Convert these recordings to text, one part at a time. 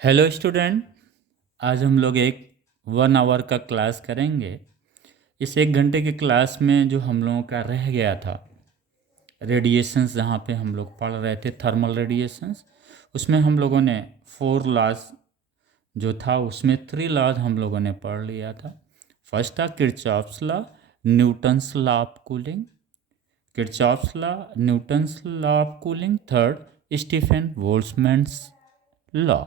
Hello student. आज हम लोग एक 1 आवर का क्लास करेंगे। इस 1 घंटे के क्लास में जो हम लोगों का रह गया था रेडिएशंस, जहाँ पे हम लोग पढ़ रहे थे थर्मल रेडिएशंस, उसमें हम लोगों ने 4 लॉज जो था उसमें 3 लॉज हम लोगों ने पढ़ लिया था। फर्स्ट था Kirchhoff's law, Newton's law of cooling, Kirchhoff's law, Newton's law of cooling. Third Stefan Boltzmann's law.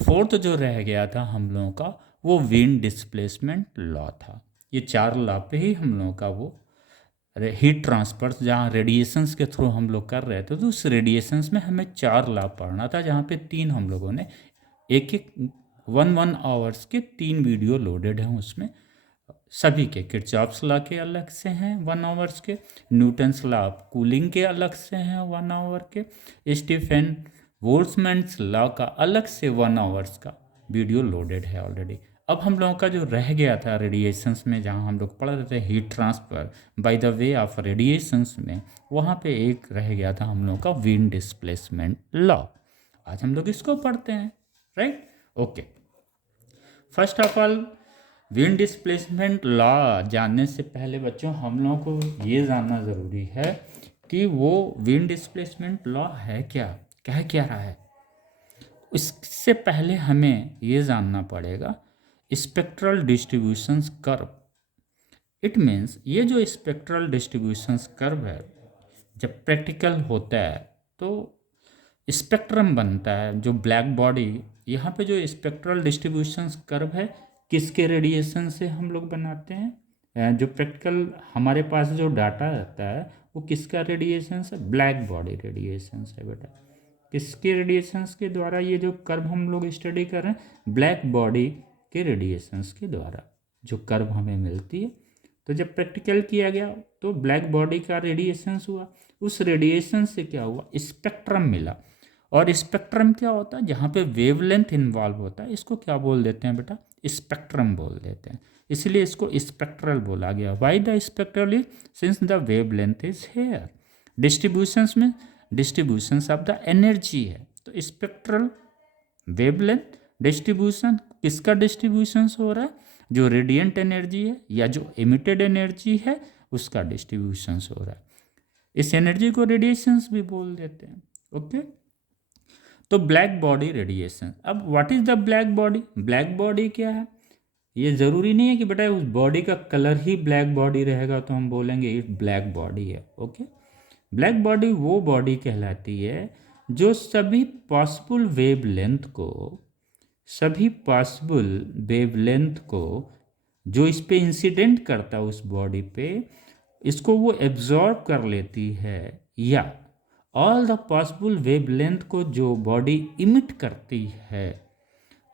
Fourth जो रह गया था हम लोगों का वो विंड डिस्प्लेसमेंट लॉ था। ये 4 लॉ पे ही हम लोगों का वो हीट ट्रांसफर जहाँ रेडिएशंस के थ्रू हम लोग कर रहे थे, तो उस रेडिएशंस में हमें 4 लॉ पढ़ना था, जहाँ पे 3 हम लोगों ने एक एक 1 आवर्स के 3 वीडियो लोडेड हैं उसमें। सभी के किरचॉफ्स लॉ के अलग से हैं 1 आवर्स के, न्यूटन्स लॉ ऑफ कूलिंग के अलग से हैं 1 आवर के, स्टीफन बोल्ट्जमैन्स लॉ का अलग से 1 आवर्स का वीडियो लोडेड है ऑलरेडी। अब हम लोगों का जो रह गया था रेडिएशंस में, जहाँ हम लोग पढ़ रहे थे heat transfer by the way of radiations में, वहाँ पे एक रह गया था हम लोगों का विंड डिस्प्लेसमेंट लॉ। आज हम लोग इसको पढ़ते हैं, right? Okay. First of all, wind displacement law जानने से पहले बच्चों हम लोगों को ये जानना ज़रूरी है कि वो विंड डिस्प्लेसमेंट लॉ है क्या, कह क्या रहा है। इससे पहले हमें ये जानना पड़ेगा spectral distributions curve. It means ये जो स्पेक्ट्रल डिस्ट्रीब्यूशंस कर्व है, जब प्रैक्टिकल होता है तो स्पेक्ट्रम बनता है जो ब्लैक बॉडी। यहाँ पे जो स्पेक्ट्रल डिस्ट्रीब्यूशंस कर्व है किसके रेडिएशन से हम लोग बनाते हैं? जो प्रैक्टिकल हमारे पास जो डाटा रहता है वो किसका रेडिएशन है? ब्लैक बॉडी रेडिएशन है बेटा। किसके रेडिएशंस के द्वारा ये जो कर्व हम लोग स्टडी कर रहे हैं? ब्लैक बॉडी के रेडिएशंस के द्वारा जो कर्व हमें मिलती है। तो जब प्रैक्टिकल किया गया तो ब्लैक बॉडी का रेडिएशंस हुआ, उस रेडिएशन से क्या हुआ? स्पेक्ट्रम मिला। और स्पेक्ट्रम क्या होता है? जहाँ पे वेवलेंथ इन्वॉल्व होता है इसको क्या बोल देते हैं बेटा? स्पेक्ट्रम बोल देते हैं। इसलिए इसको स्पेक्ट्रल बोला गया। Why the spectral is since the wavelength is here. Distributions में डिस्ट्रीब्यूशंस ऑफ द एनर्जी है, तो स्पेक्ट्रल वेवलेंथ डिस्ट्रीब्यूशन किसका डिस्ट्रीब्यूशंस हो रहा है? जो रेडिएंट एनर्जी है या जो एमिटेड एनर्जी है उसका डिस्ट्रीब्यूशंस हो रहा है। इस एनर्जी को रेडिएशंस भी बोल देते हैं। ओके। तो ब्लैक बॉडी रेडिएशन। अब what is the black body? Black body क्या है? ये ज़रूरी नहीं है कि बेटा उस बॉडी का कलर ही ब्लैक बॉडी रहेगा तो हम बोलेंगे ये ब्लैक बॉडी है। ओके। ब्लैक बॉडी वो बॉडी कहलाती है जो सभी पॉसिबल वेवलेंथ को जो इस पे इंसिडेंट करता है उस बॉडी पे, इसको वो एब्जॉर्ब कर लेती है, या ऑल द पॉसिबल वेवलेंथ को जो बॉडी इमिट करती है।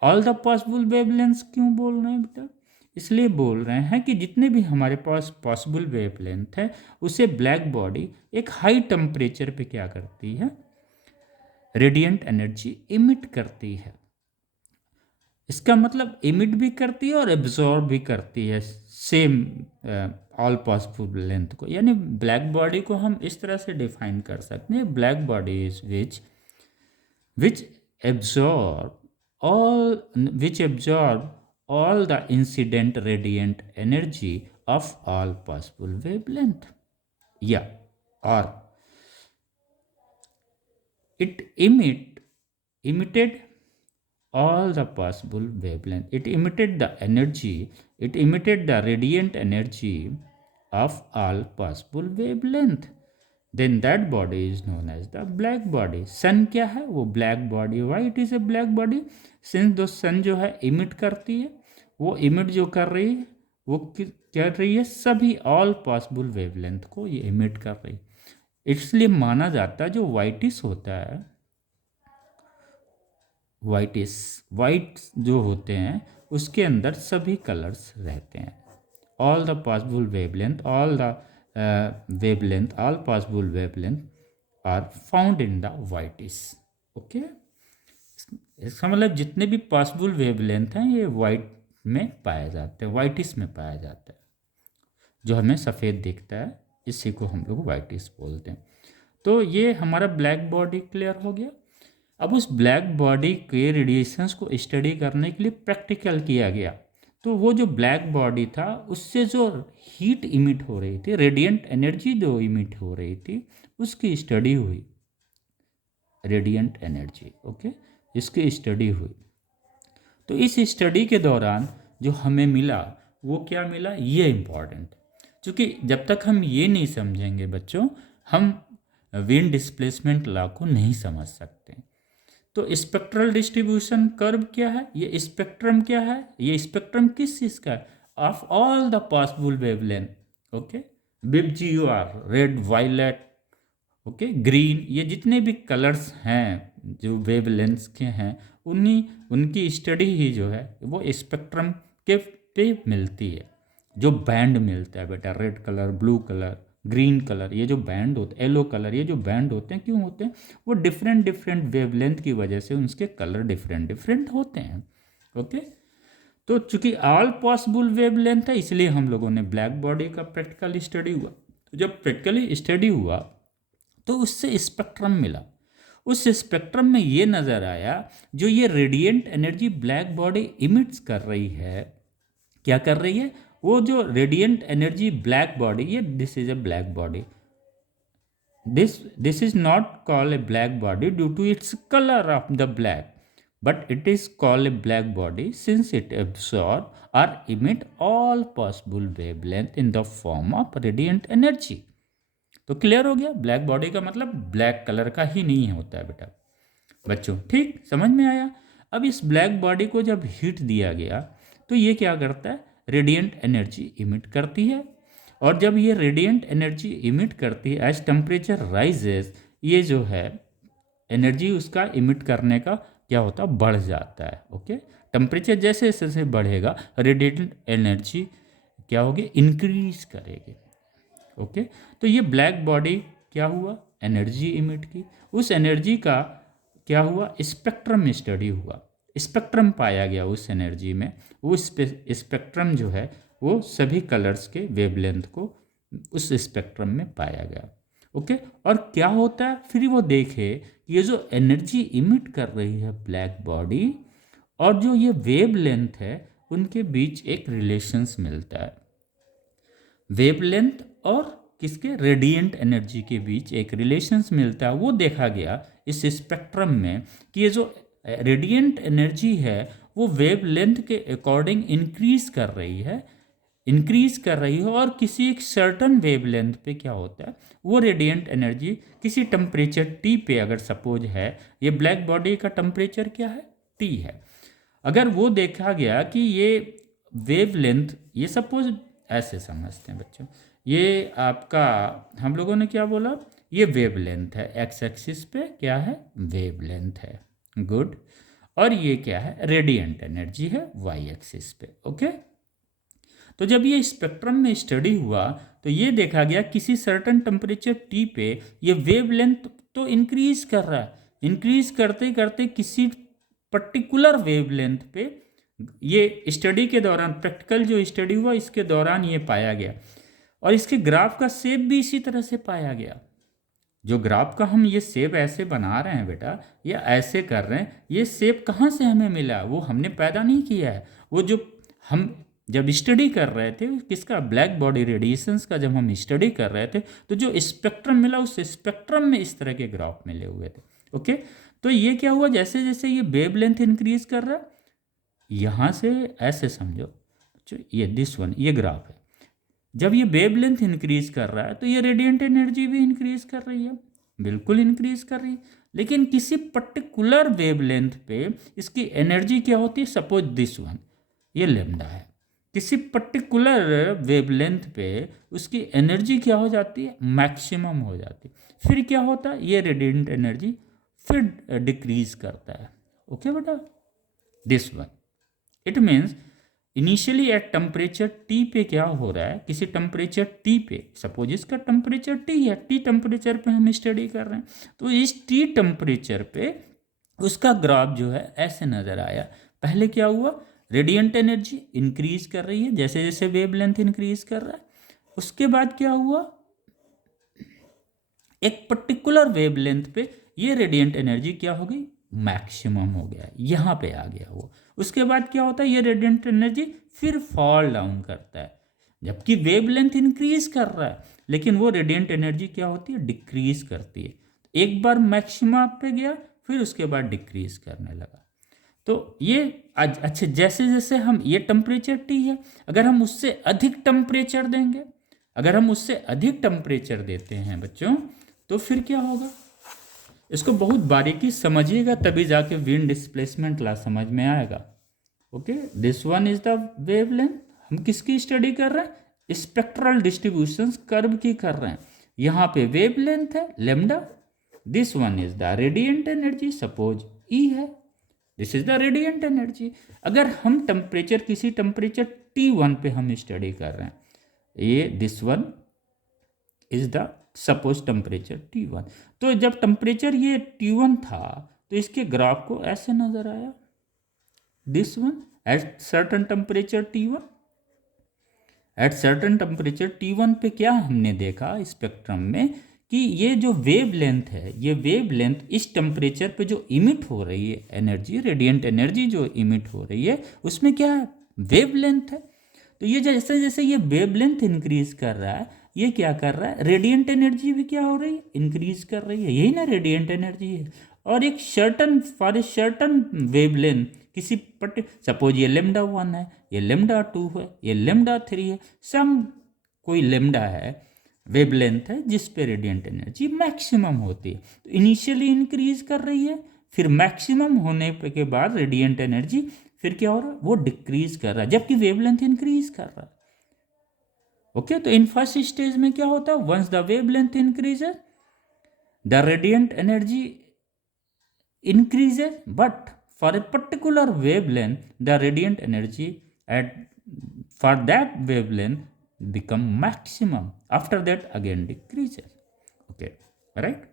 ऑल द पॉसिबल वेवलेंथ क्यों बोल रहे हैं बेटा? इसलिए बोल रहे हैं कि जितने भी हमारे पास पॉसिबल वेवलेंथ है उसे ब्लैक बॉडी एक हाई टेम्परेचर पे क्या करती है? रेडिएंट एनर्जी इमिट करती है। इसका मतलब इमिट भी करती है और एब्जॉर्ब भी करती है सेम ऑल पॉसिबल लेंथ को। यानी ब्लैक बॉडी को हम इस तरह से डिफाइन कर सकते हैं, black body is which absorb all the incident radiant energy of all possible wavelength. Yeah, or it emitted all the possible wavelength. It emitted the radiant energy of all possible wavelength. Then that body is known as the black body. सन क्या है? वो black body. Why it is a black body? Since दो सन जो है emit करती है, वो emit जो कर रही है वो कर रही है सभी ऑल पॉसिबल वेवलेंथ को ये इमिट कर रही है। इसलिए माना जाता है जो वाइटिस होता है, वाइट जो होते हैं उसके अंदर सभी कलर्स रहते हैं। All the possible wavelength all possible wavelength are found in the whitish. Okay. इसका मतलब जितने भी पॉसिबल वेवलेंथ हैं ये वाइट में पाए जाते हैं, वाइटिश में पाया जाता है। जो हमें सफ़ेद दिखता है इसी को हम लोग वाइटिश बोलते हैं। तो ये हमारा ब्लैक बॉडी क्लियर हो गया। अब उस ब्लैक बॉडी के रेडिएशंस को स्टडी करने के लिए प्रैक्टिकल किया गया। तो वो जो ब्लैक बॉडी था उससे जो हीट इमिट हो रही थी, रेडिएंट एनर्जी जो इमिट हो रही थी, उसकी स्टडी हुई। रेडिएंट एनर्जी, ओके, इसकी स्टडी हुई। तो इस स्टडी के दौरान जो हमें मिला वो क्या मिला, ये इम्पॉर्टेंट, क्योंकि जब तक हम ये नहीं समझेंगे बच्चों, हम विंड डिस्प्लेसमेंट लॉ को नहीं समझ सकते। तो स्पेक्ट्रल डिस्ट्रीब्यूशन कर्व क्या है, ये स्पेक्ट्रम क्या है, ये स्पेक्ट्रम किस चीज़ का है, of all the possible wavelength, okay, WGR, red, violet, okay, green, ये जितने भी कलर्स हैं जो वेवलेंथ्स के हैं, उनकी स्टडी ही जो है वो स्पेक्ट्रम के पे मिलती है। जो बैंड मिलता है बेटा, red colour, blue colour, green colour, ये जो बैंड होते हैं, येलो कलर, ये जो बैंड होते हैं, क्यों होते हैं, वो डिफरेंट डिफरेंट वेवलेंथ की वजह से उसके कलर डिफरेंट डिफरेंट होते हैं, ओके। तो चूंकि ऑल पॉसिबल वेवलेंथ है, इसलिए हम लोगों ने ब्लैक बॉडी का प्रैक्टिकल स्टडी हुआ। तो जब प्रैक्टिकली स्टडी हुआ तो उससे स्पेक्ट्रम मिला। उस स्पेक्ट्रम में ये नज़र आया जो ये radiant energy black body emits कर रही है, क्या कर रही है, वो जो रेडिएंट एनर्जी ब्लैक बॉडी, ये this is a black body, this is not called a black body due to its color of the black, but it is called a black body since it absorb or emit all possible wavelength in the form of radiant energy। तो clear हो गया, black body का मतलब black colour का ही नहीं होता है बेटा बच्चों, ठीक समझ में आया। अब इस ब्लैक बॉडी को जब हीट दिया गया तो ये क्या करता है, रेडिएंट एनर्जी इमिट करती है, और जब ये रेडिएंट एनर्जी इमिट करती है, एज टेम्परेचर राइजेस, ये जो है एनर्जी उसका इमिट करने का क्या होता है, बढ़ जाता है, ओके। टेम्परेचर जैसे जैसे बढ़ेगा रेडिएंट एनर्जी क्या होगी, इंक्रीज करेगी, ओके। तो ये ब्लैक बॉडी क्या हुआ, एनर्जी इमिट की, उस एनर्जी का क्या हुआ, स्पेक्ट्रम स्टडी हुआ, स्पेक्ट्रम पाया गया उस एनर्जी में। वो स्पेक्ट्रम जो है वो सभी कलर्स के वेवलेंथ को उस स्पेक्ट्रम में पाया गया, ओके। और क्या होता है फिर वो देखे कि ये जो एनर्जी इमिट कर रही है ब्लैक बॉडी और जो ये वेवलेंथ है, उनके बीच एक रिलेशंस मिलता है। वेवलेंथ और किसके, रेडिएंट एनर्जी के बीच एक रिलेशंस मिलता है। वो देखा गया इस स्पेक्ट्रम में कि ये जो रेडिएंट एनर्जी है वो वेवलेंथ के अकॉर्डिंग इंक्रीज कर रही है, और किसी एक सर्टन वेवलेंथ पे क्या होता है, वो रेडिएंट एनर्जी किसी टेम्परेचर T पे अगर सपोज है, ये ब्लैक बॉडी का टेम्परेचर क्या है, T है, अगर वो देखा गया कि ये वेवलेंथ, ये सपोज ऐसे समझते हैं बच्चों, ये आपका हम लोगों ने क्या बोला, ये वेवलेंथ है, एक्स एक्सिस पे क्या है, वेवलेंथ है, गुड, और ये क्या है, रेडिएंट एनर्जी है वाई एक्सिस पे, ओके। तो जब ये स्पेक्ट्रम में स्टडी हुआ तो ये देखा गया किसी सर्टन टेम्परेचर T पे ये वेवलेंथ तो इंक्रीज कर रहा है, इंक्रीज करते करते किसी पर्टिकुलर वेवलेंथ पे, ये स्टडी के दौरान, प्रैक्टिकल जो स्टडी हुआ इसके दौरान ये पाया गया, और इसके ग्राफ का शेप भी इसी तरह से पाया गया। जो ग्राफ का हम ये शेप ऐसे बना रहे हैं बेटा, या ऐसे कर रहे हैं, ये शेप कहाँ से हमें मिला, वो हमने पैदा नहीं किया है, वो जो हम जब स्टडी कर रहे थे किसका, ब्लैक बॉडी रेडिएशंस का, जब हम स्टडी कर रहे थे तो जो स्पेक्ट्रम मिला उस स्पेक्ट्रम में इस तरह के ग्राफ मिले हुए थे, ओके। तो ये क्या हुआ, जैसे जैसे ये वेवलेंथ इंक्रीज कर रहा है, यहाँ से ऐसे समझो, ये दिस वन, ये ग्राफ है, जब ये वेवलेंथ इंक्रीज कर रहा है तो ये रेडिएंट एनर्जी भी इंक्रीज कर रही है, बिल्कुल इंक्रीज कर रही है, लेकिन किसी पर्टिकुलर वेवलेंथ पे इसकी एनर्जी क्या होती है, सपोज दिस वन, ये लैम्डा है, किसी पर्टिकुलर वेवलेंथ पे उसकी एनर्जी क्या हो जाती है, मैक्सिमम हो जाती है, फिर क्या होता है, ये रेडिएंट एनर्जी फिर डिक्रीज करता है, ओके बेटा, this one, it means initially at temperature T पे क्या हो रहा है, किसी टेम्परेचर T पे, सपोज इसका टेम्परेचर T है, T टेम्परेचर पे हम स्टडी कर रहे हैं, तो इस T टेम्परेचर पे उसका ग्राफ जो है ऐसे नज़र आया। पहले क्या हुआ, रेडिएंट एनर्जी इंक्रीज कर रही है जैसे जैसे वेवलेंथ इंक्रीज कर रहा है, उसके बाद क्या हुआ, एक पर्टिकुलर वेवलेंथ पे ये रेडिएंट एनर्जी क्या हो गई, मैक्सिमम हो गया, यहाँ पे आ गया वो। उसके बाद क्या होता है, ये रेडिएंट एनर्जी फिर फॉल डाउन करता है, जबकि वेवलेंथ इंक्रीज कर रहा है, लेकिन वो रेडिएंट एनर्जी क्या होती है, डिक्रीज करती है। एक बार मैक्सिमा पे गया, फिर उसके बाद डिक्रीज करने लगा। तो ये अच्छा, जैसे जैसे हम, ये टेम्परेचर टी है, अगर हम उससे अधिक टेम्परेचर देंगे, अगर हम उससे अधिक टेम्परेचर देते हैं बच्चों, तो फिर क्या होगा, इसको बहुत बारीकी समझिएगा, तभी जाके विंड डिस्प्लेसमेंट ला समझ में आएगा। Okay, this one is the wavelength. हम किसकी स्टडी कर रहे हैं, स्पेक्ट्रल डिस्ट्रीब्यूशंस कर्व की कर रहे हैं। यहाँ पे वेवलेंथ है lambda, this one is the radiant energy, suppose E है, this is the radiant energy. अगर हम टेम्परेचर, किसी टेम्परेचर T1 पे हम स्टडी कर रहे हैं, ये this one is the suppose temperature T1, तो जब टेम्परेचर ये T1 था, तो इसके ग्राफ को ऐसे नजर आया, this one at certain temperature T1, at certain temperature T1 पे क्या हमने देखा स्पेक्ट्रम में, कि ये जो वेवलेंथ है, ये वेवलेंथ इस टेम्परेचर पे जो इमिट हो रही है एनर्जी, रेडिएंट एनर्जी जो इमिट हो रही है, उसमें क्या है, वेवलेंथ है। तो ये जैसे जैसे ये वेवलेंथ इंक्रीज कर रहा है, ये क्या कर रहा है, रेडिएंट एनर्जी भी क्या हो रही है, इंक्रीज कर रही है, यही ना रेडिएंट एनर्जी है। और एक certain, for a certain wavelength, किसी सपोज ये लेमडा 1 है, ये लेमडा 2 है, ये लेमडा 3 है, सम कोई लेमडा है, वेवलेंथ है, जिस पे रेडिएंट एनर्जी मैक्सिमम होती है। तो इनिशियली इंक्रीज कर रही है, फिर मैक्सिमम होने के बाद रेडिएंट एनर्जी फिर क्या हो रहा है, वो डिक्रीज कर रहा है, जबकि वेवलेंथ इंक्रीज कर रहा है। ओके, तो इन फर्स्ट स्टेज में क्या होता है, once the wavelength increases, the radiant energy increases, but for a particular wavelength the radiant energy at for that wavelength become maximum, after that again decreases. Okay, right,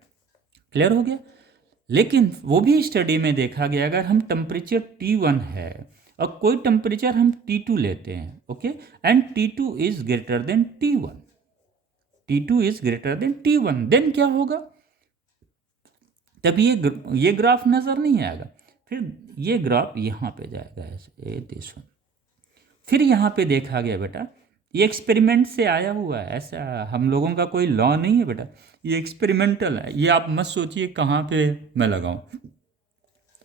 clear हो गया। लेकिन वो भी study में देखा गया, अगर हम टेम्परेचर T1 है और कोई टेम्परेचर हम T2 लेते हैं, okay, and T2 is greater than T1, T2 is greater than T1, then क्या होगा, तब ये ग्राफ नज़र नहीं आएगा, फिर ये ग्राफ यहाँ पे जाएगा ऐसे, दिस वन। फिर यहाँ पे देखा गया बेटा, ये एक्सपेरिमेंट से आया हुआ है, ऐसा हम लोगों का कोई लॉ नहीं है बेटा, ये एक्सपेरिमेंटल है, ये आप मत सोचिए कहाँ पे मैं लगाऊं।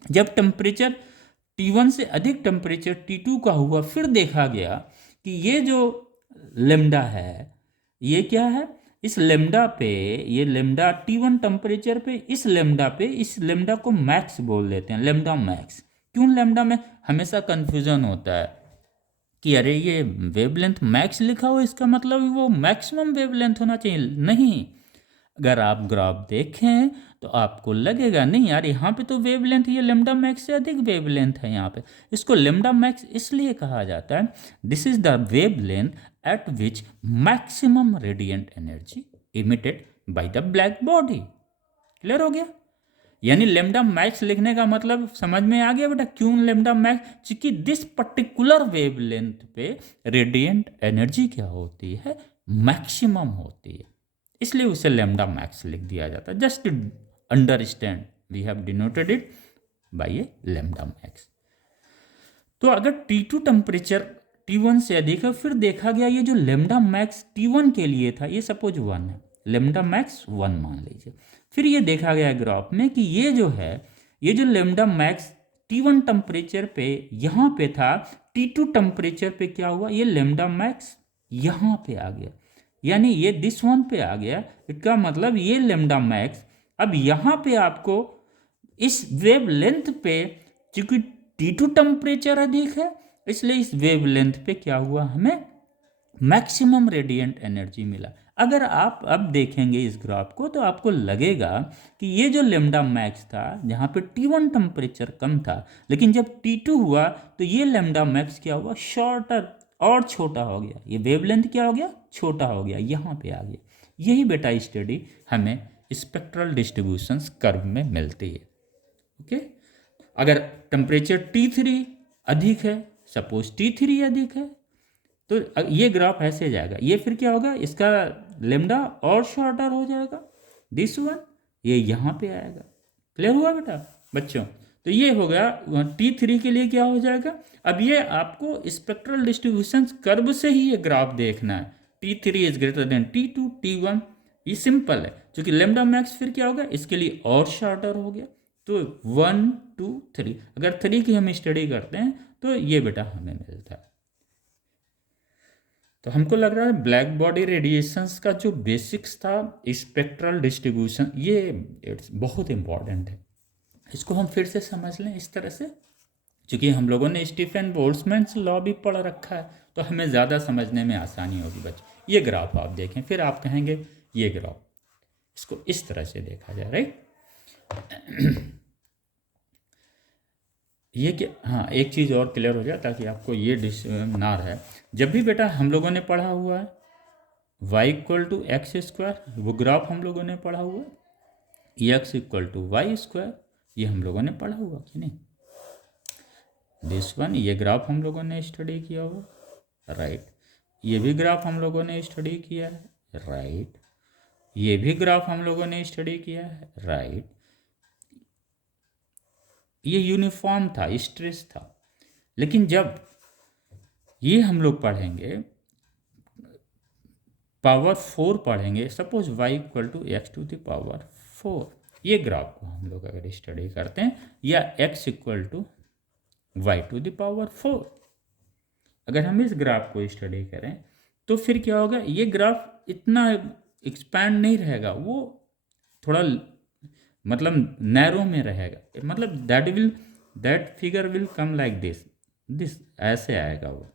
जब टेम्परेचर T1 से अधिक टेम्परेचर T2 का हुआ, फिर देखा गया कि ये जो लेमडा है, ये क्या है, इस लेमडा पे, ये लेमडा T1 टेम्परेचर पे, इस लेमडा को मैक्स बोल देते हैं, लेमडा मैक्स। क्यों लेमडा में हमेशा कंफ्यूजन होता है कि अरे ये वेवलेंथ मैक्स लिखा हो, इसका मतलब वो मैक्सिमम वेवलेंथ होना चाहिए, नहीं। अगर आप ग्राफ देखें तो आपको लगेगा नहीं यार, यहाँ पे तो वेवलेंथ, ये लेमडा मैक्स से अधिक वेवलेंथ है यहाँ पे। इसको लेमडा मैक्स इसलिए कहा जाता है, this is the wavelength eight which maximum radiant energy emitted by the black body. Clear हो गया, यानी लेमडा मैक्स लिखने का मतलब समझ में आ गया बेटा, क्यों लेमडा मैक्स, क्योंकि दिस पर्टिकुलर वेवलेंथ पे रेडिएंट एनर्जी क्या होती है, मैक्सिमम होती है, इसलिए उसे लेमडा मैक्स लिख दिया जाता है। Just understand, we have denoted it by a lambda max. तो अगर T2 टेम्परेचर T1 से अधिक है, फिर देखा गया ये जो लेमडा मैक्स T1 के लिए था, ये सपोज 1 है, लेमडा मैक्स 1 मान लीजिए। फिर ये देखा गया ग्राफ में कि ये जो है, ये जो लेमडा मैक्स T1 टेम्परेचर पे यहाँ पे था, T2 टेम्परेचर पे क्या हुआ, ये लेमडा मैक्स यहाँ पे आ गया, यानी ये दिस वन पे आ गया। इसका मतलब ये लेमडा मैक्स अब यहाँ पे आपको इस वेवलेंथ पे, क्योंकि T2 टेम्परेचर अधिक है, इसलिए इस वेवलेंथ पे क्या हुआ, हमें मैक्सिमम रेडिएंट एनर्जी मिला। अगर आप अब देखेंगे इस ग्राफ को, तो आपको लगेगा कि ये जो लेमडा मैक्स था, जहाँ पे T1 टेम्परेचर कम था, लेकिन जब T2 हुआ तो ये लेमडा मैक्स क्या हुआ, शॉर्टर और छोटा हो गया, ये वेवलेंथ क्या हो गया, छोटा हो गया, यहाँ पे आ गया। यही बेटा स्टडी हमें स्पेक्ट्रल डिस्ट्रीब्यूशंस कर्व में मिलती है। ओके, अगर टेम्परेचर T3 अधिक है, सपोज T3 अधिक है, तो ये ग्राफ ऐसे जाएगा, ये फिर क्या होगा, इसका लेमडा और शॉर्टर हो जाएगा, दिस वन, ये यहाँ पे आएगा। क्लियर हुआ बेटा बच्चों? तो ये हो गया T3 के लिए क्या हो जाएगा। अब ये आपको स्पेक्ट्रल डिस्ट्रीब्यूशन कर्व से ही ये ग्राफ देखना है। T3 is greater then T2 T1, ये सिंपल है, क्योंकि लेमडा मैक्स फिर क्या होगा, इसके लिए और शॉर्टर हो गया। तो 1 2 3, अगर 3 की हम स्टडी करते हैं तो ये बेटा हमें मिलता है। तो हमको लग रहा है ब्लैक बॉडी रेडिएशंस का जो बेसिक्स था स्पेक्ट्रल डिस्ट्रीब्यूशन, ये बहुत इंपॉर्टेंट है। इसको हम फिर से समझ लें इस तरह से, क्योंकि हम लोगों ने स्टीफन बोल्ट्जमैन लॉ भी पढ़ रखा है, तो हमें ज़्यादा समझने में आसानी होगी बच्चे। ये ग्राफ आप देखें, फिर आप कहेंगे ये ग्राफ, इसको इस तरह से देखा जाए, राइट। ये क्या, हाँ एक चीज़ और क्लियर हो जाए ताकि आपको ये ना रहे। जब भी बेटा हम लोगों ने पढ़ा हुआ है y=x², वो ग्राफ हम लोगों ने पढ़ा हुआ है, x=y², ये हम लोगों ने पढ़ा हुआ कि नहीं। दिस वन, ये ग्राफ हम लोगों ने स्टडी किया हुआ, राइट। ये भी ग्राफ हम लोगों ने स्टडी किया है, राइट। ये भी ग्राफ हम लोगों ने स्टडी किया है, राइट। ये यूनिफॉर्म था, स्ट्रेस था। लेकिन जब ये हम लोग पढ़ेंगे पावर 4 पढ़ेंगे, सपोज y=x⁴, ये ग्राफ को हम लोग अगर स्टडी करते हैं, या x=y⁴, अगर हम इस ग्राफ को स्टडी करें तो फिर क्या होगा, ये ग्राफ इतना एक्सपैंड नहीं रहेगा, वो थोड़ा मतलब नैरो में रहेगा, मतलब that figure will come like this ऐसे आएगा, वो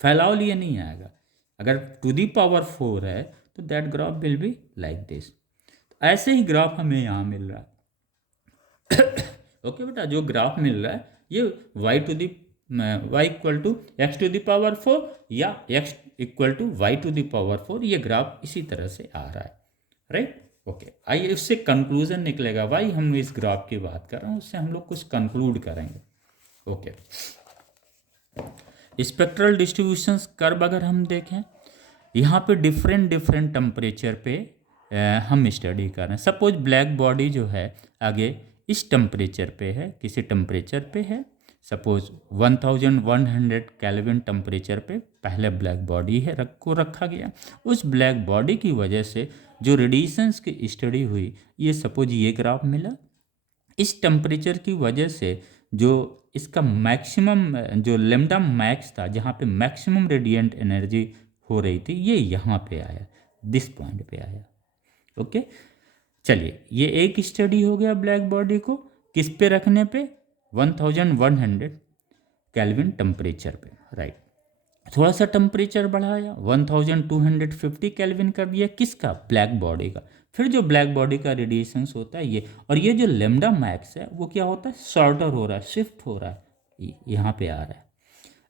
फैलाव लिए नहीं आएगा। अगर टू दी पावर 4 है तो that graph will be like this. ऐसे ही ग्राफ हमें यहाँ मिल रहा है। ओके बेटा, जो ग्राफ मिल रहा है ये y=x⁴ या x=y⁴, ये ग्राफ इसी तरह से आ रहा है, राइट। ओके, आइए इससे कंक्लूजन निकलेगा, भाई हम इस ग्राफ की बात कर रहे हैं, उससे हम लोग कुछ कंक्लूड करेंगे। ओके, स्पेक्ट्रल डिस्ट्रीब्यूशंस कर्व अगर हम देखें, यहाँ पे डिफरेंट टेम्परेचर पे हम स्टडी कर रहे हैं। सपोज ब्लैक बॉडी जो है आगे इस टेम्परेचर पे है, किसी टेम्परेचर पे है, सपोज 1100 केल्विन टेम्परेचर पे पहले ब्लैक बॉडी है रखा गया। उस ब्लैक बॉडी की वजह से जो रेडिएशंस की स्टडी हुई, ये सपोज ये ग्राफ मिला। इस टेम्परेचर की वजह से जो इसका मैक्सिमम जो लेमडा मैक्स था, जहाँ पे मैक्सिमम रेडिएंट एनर्जी हो रही थी, ये यहाँ पे आया, दिस पॉइंट पे आया। ओके, चलिए ये एक स्टडी हो गया ब्लैक बॉडी को किस पे रखने पे, 1100 केल्विन टेम्परेचर पे, राइट। थोड़ा सा टेम्परेचर बढ़ाया, 1250 केल्विन कर दिया, किसका, ब्लैक बॉडी का। फिर जो ब्लैक बॉडी का रेडिएशंस होता है ये, और ये जो लेमडा मैक्स है वो क्या होता है, शॉर्टर हो रहा है, शिफ्ट हो रहा है, यहाँ पे आ रहा है।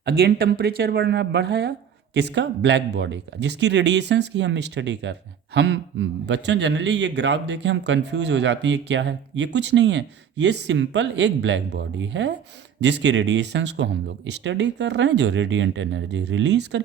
अगेन टेम्परेचर बढ़ाया, किसका, ब्लैक बॉडी का, जिसकी रेडिएशंस की हम स्टडी कर रहे हैं। हम बच्चों जनरली ये ग्राफ देखें हम कंफ्यूज हो जाते हैं, ये क्या है, ये कुछ नहीं है, ये सिंपल एक ब्लैक बॉडी है जिसकी रेडिएशंस को हम लोग स्टडी कर रहे हैं, जो रेडिएंट एनर्जी रिलीज कर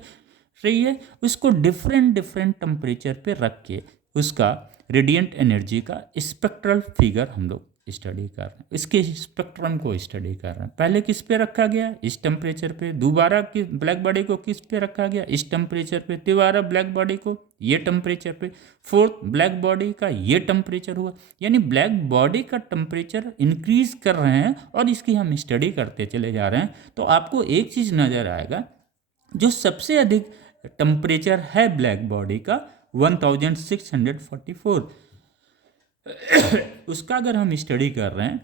रही है, उसको डिफरेंट टेम्परेचर पे रख के उसका रेडिएंट एनर्जी का स्पेक्ट्रल फिगर हम लोग स्टडी कर रहे हैं, इसके स्पेक्ट्रम को स्टडी कर रहे हैं। पहले किस पे रखा गया, इस टेम्परेचर पे, दोबारा कि ब्लैक बॉडी को किस पे रखा गया, इस टेम्परेचर पे, दोबारा ब्लैक बॉडी को ये टेम्परेचर पे, फोर्थ ब्लैक बॉडी का ये टेम्परेचर हुआ। यानी ब्लैक बॉडी का टेम्परेचर इंक्रीज कर रहे हैं और इसकी हम स्टडी करते चले जा रहे हैं। तो आपको एक चीज़ नज़र आएगा, जो सबसे अधिक टेम्परेचर है ब्लैक बॉडी का 1644, उसका अगर हम स्टडी कर रहे हैं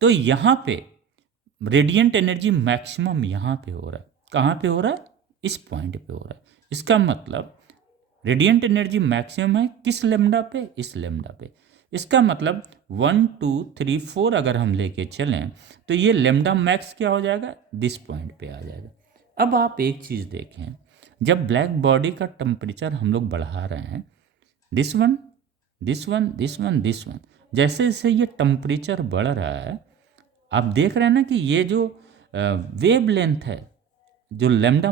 तो यहाँ पे रेडिएंट एनर्जी मैक्सिमम यहाँ पे हो रहा है। कहाँ पे हो रहा है, इस पॉइंट पे हो रहा है। इसका मतलब रेडिएंट एनर्जी मैक्सिमम है किस लेमडा पे, इस लेमडा पे। इसका मतलब 1 2 3 4 अगर हम लेके चलें तो ये लेमडा मैक्स क्या हो जाएगा, दिस पॉइंट पे आ जाएगा। अब आप एक चीज़ देखें, जब ब्लैक बॉडी का टेम्परेचर हम लोग बढ़ा रहे हैं, दिस वन, जैसे जैसे ये टेम्परेचर बढ़ रहा है, आप देख रहे हैं ना कि ये जो वेव लेंथ है, जो लेमडा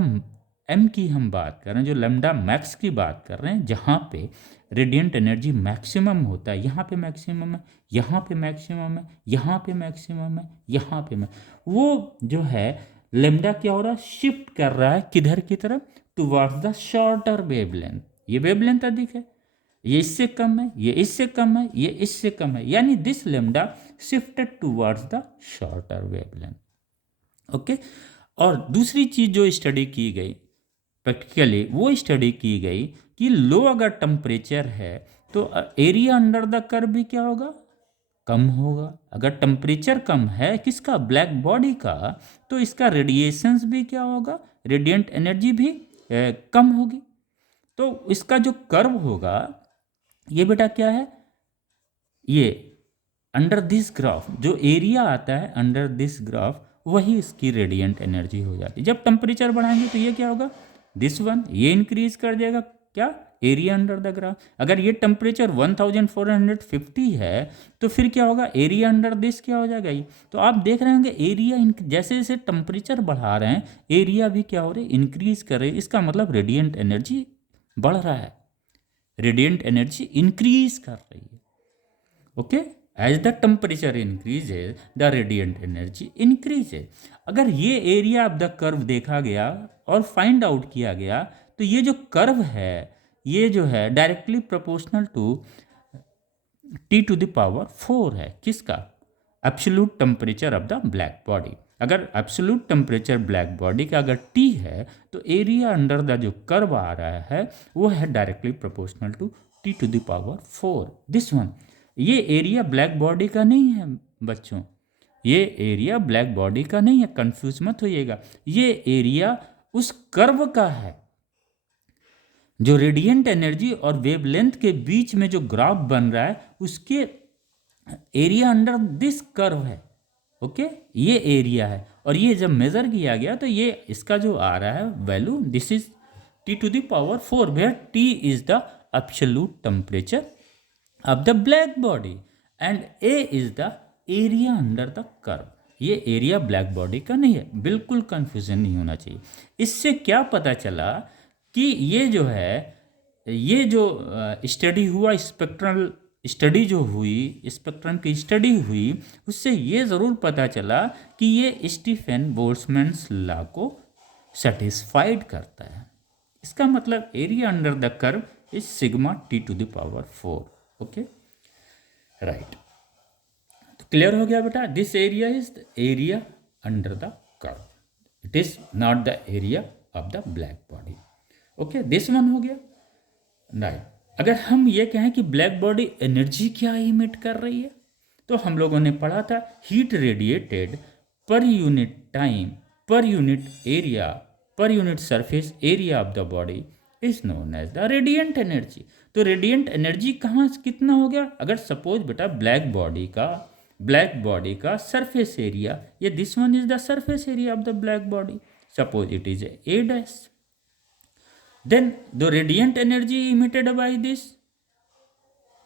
एम की हम बात कर रहे हैं, जो लेमडा मैक्स की बात कर रहे हैं, जहाँ पे रेडिएंट एनर्जी मैक्सिमम होता है, यहाँ पे मैक्सिमम है, यहाँ पे मैक्सिमम है, यहाँ पे मैक्सिमम है, यहाँ पे वो जो है लेमडा क्या हो रहा है, शिफ्ट कर रहा है किधर की तरफ, टुवर्ड्स द शॉर्टर वेवलेंथ। ये वेवलेंथ अधिक है, ये इससे कम है, ये इससे कम है, ये इससे कम है, यानी this lambda shifted towards the shorter wavelength. Okay. और दूसरी चीज जो स्टडी की गई प्रैक्टिकली, वो स्टडी की गई कि लो अगर टेम्परेचर है तो एरिया अंडर द कर्व भी क्या होगा, कम होगा। अगर टेम्परेचर कम है किसका, ब्लैक बॉडी का, तो इसका रेडिएशंस भी क्या होगा, रेडिएंट एनर्जी भी कम होगी। तो इसका जो कर्व होगा ये बेटा क्या है, ये अंडर दिस ग्राफ जो एरिया आता है अंडर दिस ग्राफ, वही इसकी रेडिएंट एनर्जी हो जाती है। जब टेम्परेचर बढ़ाएंगे तो ये क्या होगा, दिस वन, ये इंक्रीज कर देगा क्या, एरिया अंडर द ग्राफ। अगर ये टेम्परेचर 1450 है तो फिर क्या होगा, एरिया अंडर दिस क्या हो जाएगा ये। तो आप देख रहे होंगे एरिया जैसे जैसे टेम्परेचर बढ़ा रहे हैं एरिया भी क्या हो रहे, इंक्रीज कर रहे हैं। इसका मतलब रेडिएंट एनर्जी बढ़ रहा है, रेडिएंट एनर्जी इंक्रीज कर रही है। Okay, as the temperature increases the radiant energy increases. अगर ये एरिया ऑफ द कर्व देखा गया और फाइंड आउट किया गया तो ये जो कर्व है ये जो है डायरेक्टली प्रोपोर्शनल टू T⁴ है, किसका, absolute temperature of the black body. अगर एब्सोल्यूट टेम्परेचर ब्लैक बॉडी का अगर T है तो एरिया अंडर द जो कर्व आ रहा है वो है directly proportional to T⁴ this one. ये एरिया ब्लैक बॉडी का नहीं है बच्चों, ये एरिया ब्लैक बॉडी का नहीं है, कंफ्यूज मत होइएगा। ये एरिया उस कर्व का है जो रेडिएंट एनर्जी और वेवलेंथ के बीच में जो ग्राफ बन रहा है उसके एरिया अंडर दिस कर्व है। ओके, ये एरिया है और ये जब मेजर किया गया तो ये इसका जो आ रहा है value, this is T⁴ where T is the absolute temperature of the black body and A is the area under the curve. ये एरिया ब्लैक बॉडी का नहीं है, बिल्कुल कंफ्यूजन नहीं होना चाहिए। इससे क्या पता चला कि ये जो है, ये जो स्टडी हुआ, स्पेक्ट्रल स्टडी जो हुई, स्पेक्ट्रम की स्टडी हुई, उससे ये ज़रूर पता चला कि ये स्टीफन बोल्ट्जमैन लॉ को सेटिस्फाइड करता है। इसका मतलब area under the curve is sigma T⁴। Okay, right. तो क्लियर हो गया बेटा, this area is the area under the curve, it is not the area of the black body. Okay, this one हो गया, राइट। अगर हम ये कहें कि ब्लैक बॉडी एनर्जी क्या इमिट कर रही है, तो हम लोगों ने पढ़ा था heat radiated per unit time per unit area per unit surface area of the body is known as the radiant energy. तो रेडिएंट एनर्जी कहाँ कितना हो गया, अगर सपोज बेटा ब्लैक बॉडी का सरफेस एरिया, ये this one is the surface area of the black body, suppose it is A', then the radiant energy emitted by this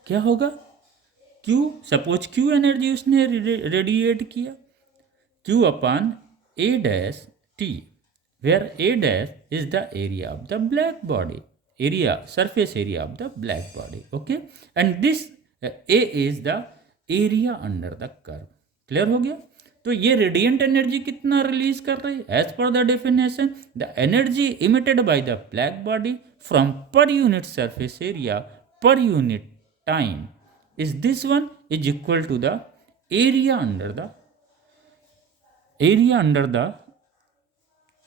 क्या होगा, Q, सपोज Q एनर्जी उसने रेडिएट किया, Q upon A'T, where A' is the area of the black body, area surface area of the black body. Okay, and this A is the area under the curve. Clear हो गया। तो ये radiant energy कितना release कर रही है, as per the definition the energy emitted by the black body from per unit surface area per unit time is this one is equal to the area under the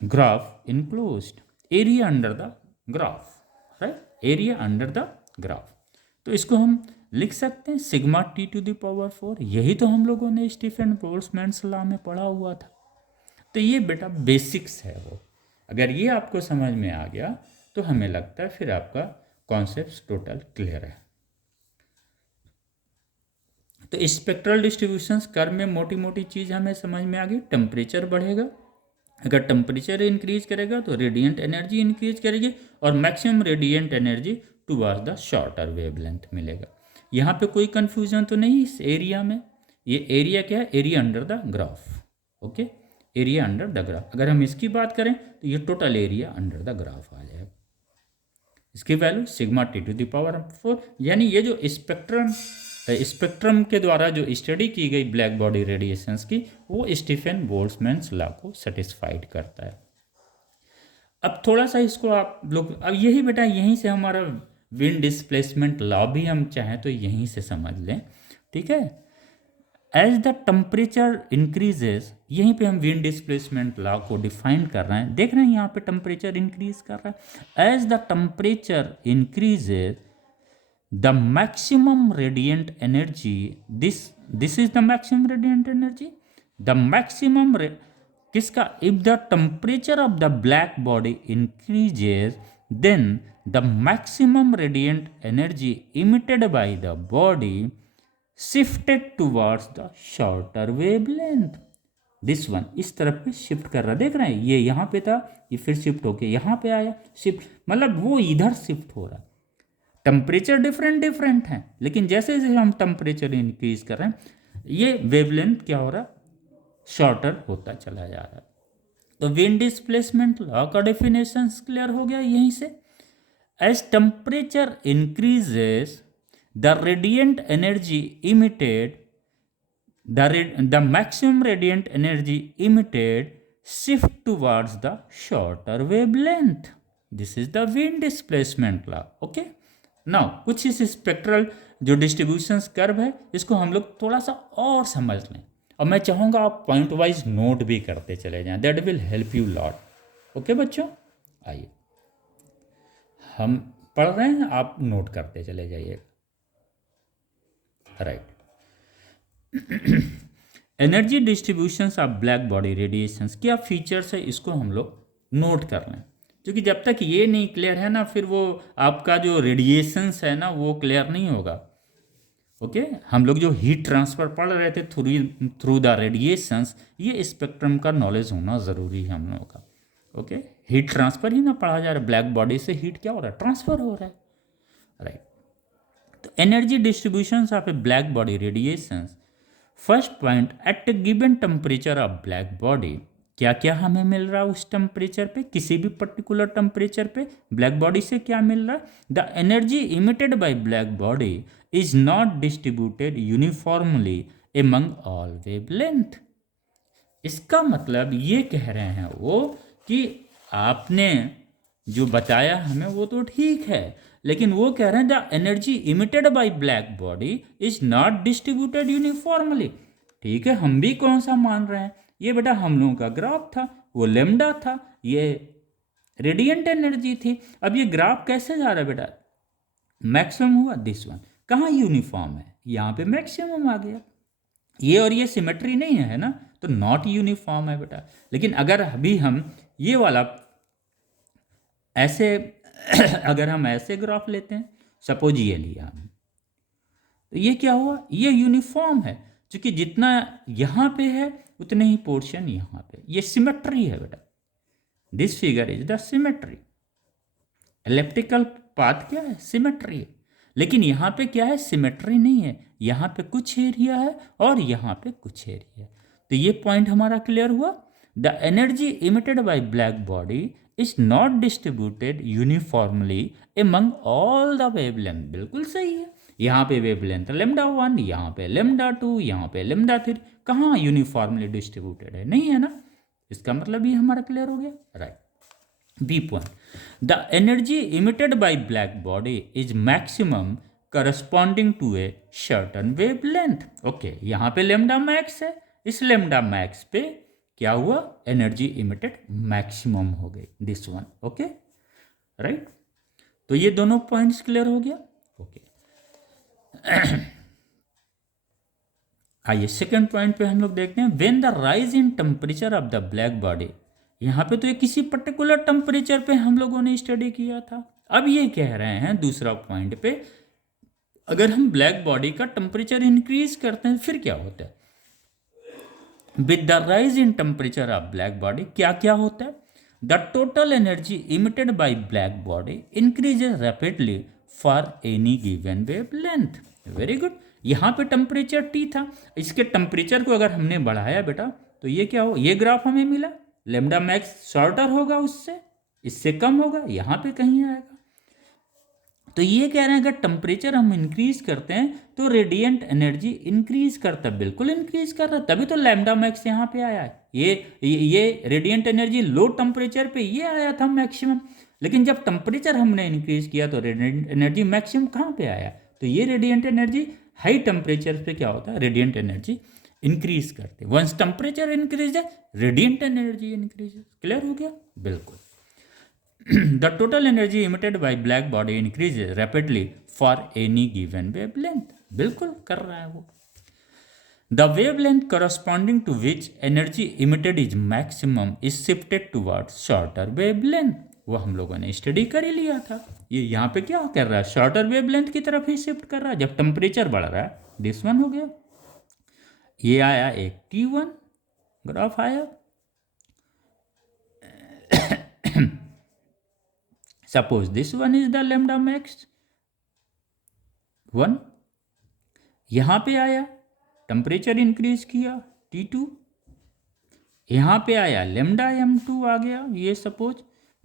graph enclosed, area under the graph, right, area under the graph. तो इसको हम लिख सकते हैं sigma T⁴। यही तो हम लोगों ने स्टीफन बोल्ट्जमैन लॉ में पढ़ा हुआ था। तो ये बेटा बेसिक्स है वो, अगर ये आपको समझ में आ गया तो हमें लगता है फिर आपका कॉन्सेप्ट टोटल क्लियर है। तो स्पेक्ट्रल डिस्ट्रीब्यूशंस कर्व में मोटी मोटी चीज़ हमें समझ में आ गई। टेम्परेचर बढ़ेगा, अगर टेम्परेचर इंक्रीज करेगा तो रेडिएंट एनर्जी इंक्रीज करेगी और maximum radiant energy towards the shorter wavelength मिलेगा। यहाँ पे कोई कंफ्यूजन तो नहीं इस एरिया में, ये एरिया क्या है, area under the graph. Okay, area under the graph, अगर हम इसकी बात करें तो ये total area under the graph आ जाएगा। इसकी value sigma T to the power 4। यानी ये जो स्पेक्ट्रम के द्वारा जो स्टडी की गई ब्लैक बॉडी रेडिएशंस की, वो स्टीफन बोल्ट्जमैन लॉ को सेटिस्फाइड करता है। अब थोड़ा सा इसको आप लोग, अब यही बेटा यहीं से हमारा विंड डिस्प्लेसमेंट लॉ भी हम चाहें तो यहीं से समझ लें, ठीक है। एज द टेम्परेचर इंक्रीजेज, यहीं पे हम विंड डिस्प्लेसमेंट लॉ को डिफाइन कर रहे हैं। देख रहे हैं यहाँ पे टेम्परेचर इंक्रीज कर रहा है। As the temperature increases the maximum radiant energy, this is the maximum radiant energy, the maximum किसका, if the temperature of the black body increases then the maximum radiant energy emitted by the body shifted towards the shorter wavelength. This one इस तरफ पे shift कर रहा, देख रहे हैं, ये यहाँ पे था, ये फिर शिफ्ट होके यहाँ पे आया, शिफ्ट मतलब वो इधर शिफ्ट हो रहा। टेम्परेचर डिफरेंट है, लेकिन जैसे जैसे हम टेम्परेचर इंक्रीज कर रहे हैं ये वेवलेंथ क्या हो रहा, शॉर्टर होता चला जा रहा है। तो विंड डिस्प्लेसमेंट लॉ का डेफिनेशन क्लियर हो गया यहीं से। As temperature increases the radiant energy emitted, the maximum radiant energy emitted shift towards the shorter wavelength. This is the wind displacement law. Okay. Now कुछ इस स्पेक्ट्रल जो distributions curve है इसको हम लोग थोड़ा सा और समझ लें, और मैं चाहूँगा आप पॉइंट वाइज नोट भी करते चले जाएं, that will help you lot. Okay बच्चों, आइए हम पढ़ रहे हैं, आप नोट करते चले जाइए। Right. Energy distributions of black body radiations क्या फीचर्स है, इसको हम लोग नोट कर लें, क्योंकि जब तक ये नहीं क्लियर है ना, फिर वो आपका जो रेडिएशंस है ना वो क्लियर नहीं होगा। ओके हम लोग जो हीट ट्रांसफर पढ़ रहे थे थ्रू द रेडिएशंस, ये स्पेक्ट्रम का नॉलेज होना ज़रूरी है हम लोगों का। ओके हीट ट्रांसफर ही ना पढ़ा जा रहा है, ब्लैक बॉडी से हीट क्या हो रहा है, ट्रांसफर हो रहा है। राइट। तो energy distributions of a black body radiations, first point, at a given temperature of black body, क्या क्या हमें मिल रहा है उस टेम्परेचर पे, किसी भी पर्टिकुलर टेम्परेचर पे ब्लैक बॉडी से क्या मिल रहा है। The energy emitted by black body is not distributed uniformly among all wavelength. इसका मतलब ये कह रहे हैं वो कि आपने जो बताया हमें वो तो ठीक है, लेकिन वो कह रहे हैं the energy emitted by black body is not distributed uniformly. ठीक है, हम भी कौन सा मान रहे हैं, ये बेटा हम लोगों का ग्राफ था, वो लेमडा था, ये रेडिएंट एनर्जी थी। अब ये ग्राफ कैसे जा रहा है बेटा, मैक्सिमम हुआ, दिस वन कहाँ यूनिफॉर्म है, यहाँ पे मैक्सिमम आ गया। ये और ये सिमेट्री नहीं है ना, तो नॉट यूनिफॉर्म है बेटा। लेकिन अगर अभी हम ये वाला ऐसे अगर हम ऐसे ग्राफ लेते हैं, सपोज ये लिया हम, तो ये क्या हुआ, ये यूनिफॉर्म है, क्योंकि जितना यहाँ पे है उतने ही पोर्शन यहाँ पे, ये सिमेट्री है बेटा। This figure is the symmetry. Elliptical path क्या है, सिमेट्री है। लेकिन यहाँ पे क्या है, सिमेट्री नहीं है, यहाँ पे कुछ एरिया है और यहाँ पे कुछ एरिया है। तो ये पॉइंट हमारा क्लियर हुआ। The energy emitted by black body is not distributed uniformly among all the wavelength. बिल्कुल सही है, यहाँ पे वेवलेंथ लेमडा 1, यहाँ पे लेमडा 2, यहाँ पे लेमडा 3, कहाँ यूनिफॉर्मली डिस्ट्रीब्यूटेड है, नहीं है ना। इसका मतलब ये हमारा क्लियर हो गया। Right. B point, the energy emitted by black body is maximum corresponding to a certain wavelength. Okay, यहाँ पे लेमडा मैक्स है, इस लेमडा मैक्स पे क्या हुआ, एनर्जी इमिटेड मैक्सिमम हो गई, दिस वन। Okay right. तो ये दोनों पॉइंट्स क्लियर हो गया। ओके आइए सेकंड पॉइंट पे हम लोग देखते हैं, when the rise in temperature of the black body. यहाँ पे तो ये किसी पर्टिकुलर टेम्परेचर पे हम लोगों ने स्टडी किया था। अब ये कह रहे हैं दूसरा पॉइंट पे, अगर हम ब्लैक बॉडी का टेम्परेचर इंक्रीज करते हैं फिर क्या होता है। With the rise in temperature of black body क्या क्या होता है, the total energy emitted by black body increases rapidly for any given wavelength. Very good. यहाँ पे टेम्परेचर टी था, इसके टेम्परेचर को अगर हमने बढ़ाया बेटा तो ये क्या हो, ये ग्राफ हमें मिला, लेमडा मैक्स शॉर्टर होगा उससे, इससे कम होगा, यहाँ पे कहीं आएगा। तो ये कह रहे हैं अगर टेम्परेचर हम इंक्रीज करते हैं तो रेडिएंट एनर्जी इंक्रीज करता है, बिल्कुल इंक्रीज कर रहा है, तभी तो लैम्डा मैक्स यहाँ पे आया है। ये रेडिएंट एनर्जी लो टेम्परेचर पे ये आया था मैक्सिमम, लेकिन जब टेम्परेचर हमने इंक्रीज किया तो रेडिएंट एनर्जी मैक्सिमम कहाँ पे आया। तो ये रेडिएंट एनर्जी हाई टेम्परेचर पे क्या होता है, रेडिएंट एनर्जी इंक्रीज करते हैं। वंस टेम्परेचर इंक्रीज है रेडिएंट एनर्जी इंक्रीज। क्लियर हो गया, बिल्कुल। The total energy emitted by black body increases rapidly for any given wavelength। बिल्कुल कर रहा है वो। The wavelength corresponding to which energy emitted is maximum is shifted towards shorter wavelength। वो हम लोगों ने स्टडी कर ही लिया था। ये यहाँ पे क्या कर रहा है, शॉर्टर वेवलेंथ की तरफ ही शिफ्ट कर रहा है जब टेम्परेचर बढ़ रहा है। दिस वन हो गया। ये आया एक T1 ग्राफ आया। Suppose this one is the lambda max 1। यहाँ पे आया टेम्परेचर इंक्रीज किया T2, यहाँ पे आया लेमडा M2 आ गया, ये सपोज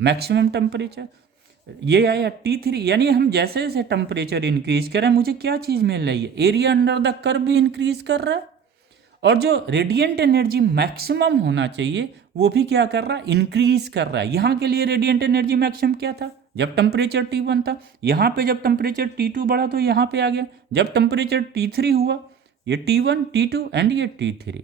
मैक्सिमम टेम्परेचर। ये आया T3, यानी हम जैसे जैसे टेम्परेचर इंक्रीज कर रहे हैं मुझे क्या चीज़ मिल रही है, एरिया अंडर द कर्व भी इंक्रीज कर रहा है, और जो रेडिएंट एनर्जी मैक्सिमम होना चाहिए वो भी क्या कर रहा है, इंक्रीज कर रहा है। यहाँ के लिए रेडिएंट एनर्जी मैक्सिमम क्या था, जब टेम्परेचर T1 था। यहाँ पे जब टेम्परेचर T2 बढ़ा तो यहाँ पे आ गया। जब टेम्परेचर T3 हुआ, ये T1 T2 एंड ये T3,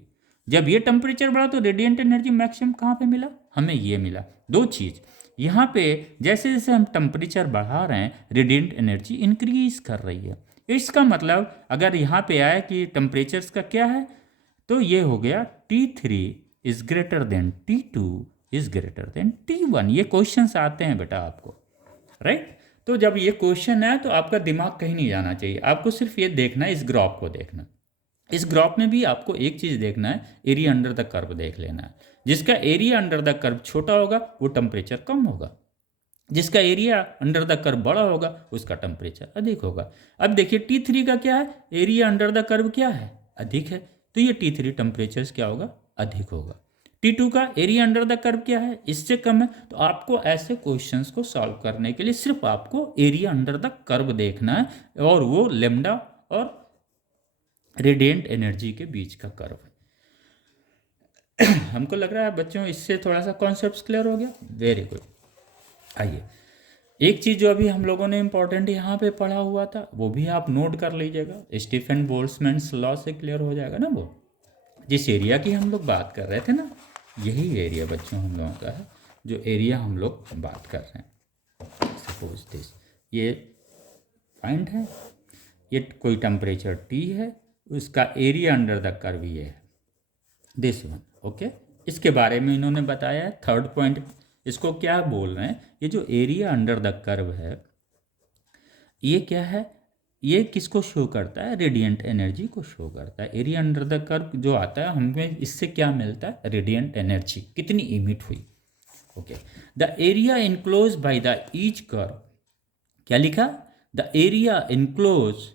जब ये टेम्परेचर बढ़ा तो रेडिएंट एनर्जी मैक्सिमम कहाँ पे मिला, हमें ये मिला। दो चीज़ यहाँ पे, जैसे जैसे हम टेम्परेचर बढ़ा रहे हैं रेडिएंट एनर्जी इंक्रीज कर रही है। इसका मतलब अगर यहाँ पे आया कि टेम्परेचर्स का क्या है, तो ये हो गया T3 is greater then T2 is greater than T1। ये क्वेश्चंस आते हैं बेटा आपको, राइट। तो जब ये क्वेश्चन है तो आपका दिमाग कहीं नहीं जाना चाहिए, आपको सिर्फ ये देखना है, इस ग्राफ को देखना। इस ग्राफ में भी आपको एक चीज़ देखना है, एरिया अंडर द कर्व देख लेना है। जिसका एरिया अंडर द कर्व छोटा होगा वो टेम्परेचर कम होगा, जिसका एरिया अंडर द कर्व बड़ा होगा उसका टेम्परेचर अधिक होगा। अब देखिए T3 का क्या है, एरिया अंडर द कर्व क्या है, अधिक है, तो ये T3 टेम्परेचर क्या होगा, अधिक होगा। T2 का एरिया अंडर द कर्व क्या है, इससे कम है। तो आपको ऐसे क्वेश्चंस को सॉल्व करने के लिए सिर्फ आपको एरिया अंडर द कर्व देखना है, और वो लेमडा और रेडिएंट एनर्जी के बीच का कर्व है। हमको लग रहा है बच्चों इससे थोड़ा सा कॉन्सेप्ट क्लियर हो गया, वेरी गुड। आइए एक चीज़ जो अभी हम लोगों ने इंपॉर्टेंट यहाँ पे पढ़ा हुआ था वो भी आप नोट कर लीजिएगा, स्टीफन बोल्ट्जमैन्स लॉ से क्लियर हो जाएगा ना। वो जिस एरिया की हम लोग बात कर रहे थे ना, यही एरिया बच्चों हम लोगों का है, जो एरिया हम लोग बात कर रहे हैं। सपोज दिस, ये पॉइंट है, ये कोई टेम्परेचर T है, उसका एरिया अंडर द कर्व ये है, दिस वन, ओके। इसके बारे में इन्होंने बताया है। थर्ड पॉइंट इसको क्या बोल रहे हैं, ये जो एरिया अंडर द कर्व है ये क्या है, ये किसको शो करता है, रेडिएंट एनर्जी को शो करता है। एरिया अंडर द कर्व जो आता है हमें इससे क्या मिलता है, रेडिएंट एनर्जी कितनी इमिट हुई, okay. The area enclose by the each curve, क्या लिखा, द एरिया इनक्लोज,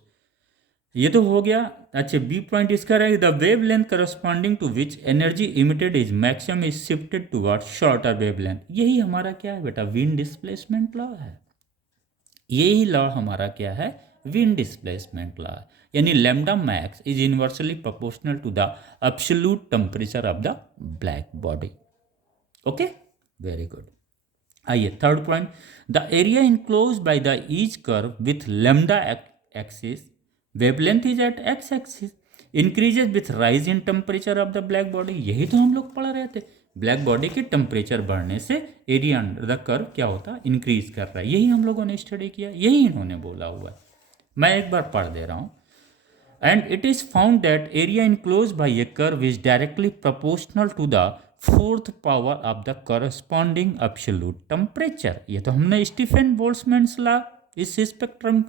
ये तो हो गया। अच्छा बी पॉइंट इसका रहेगा, the wavelength corresponding to which energy emitted is maximum is shifted toward shorter wavelength. यही हमारा क्या है बेटा, विंड डिस्प्लेसमेंट लॉ है। यही लॉ हमारा क्या है, विंड डिस्प्लेसमेंट लॉ है। यानी lambda max is inversely proportional to the absolute temperature of the black body, okay, very good. आइए third point, the area enclose by the each curve with lambda axis, wavelength is at X axis, increases with rise in temperature of the black body. यही तो हम लोग पढ़ रहे थे, black body के temperature बढ़ने से एरिया अंडर द कर्व क्या होता है, इंक्रीज कर रहा है। यही हम लोगों ने स्टडी किया, यही इन्होंने बोला हुआ है। मैं एक बार पढ़ दे रहा हूँ। And it is found that area enclose by a curve is directly proportional to the fourth power of the corresponding absolute temperature. ये तो हमने स्टीफन बोल्ट्जमैन्स लॉ इस स्पेक्ट्रम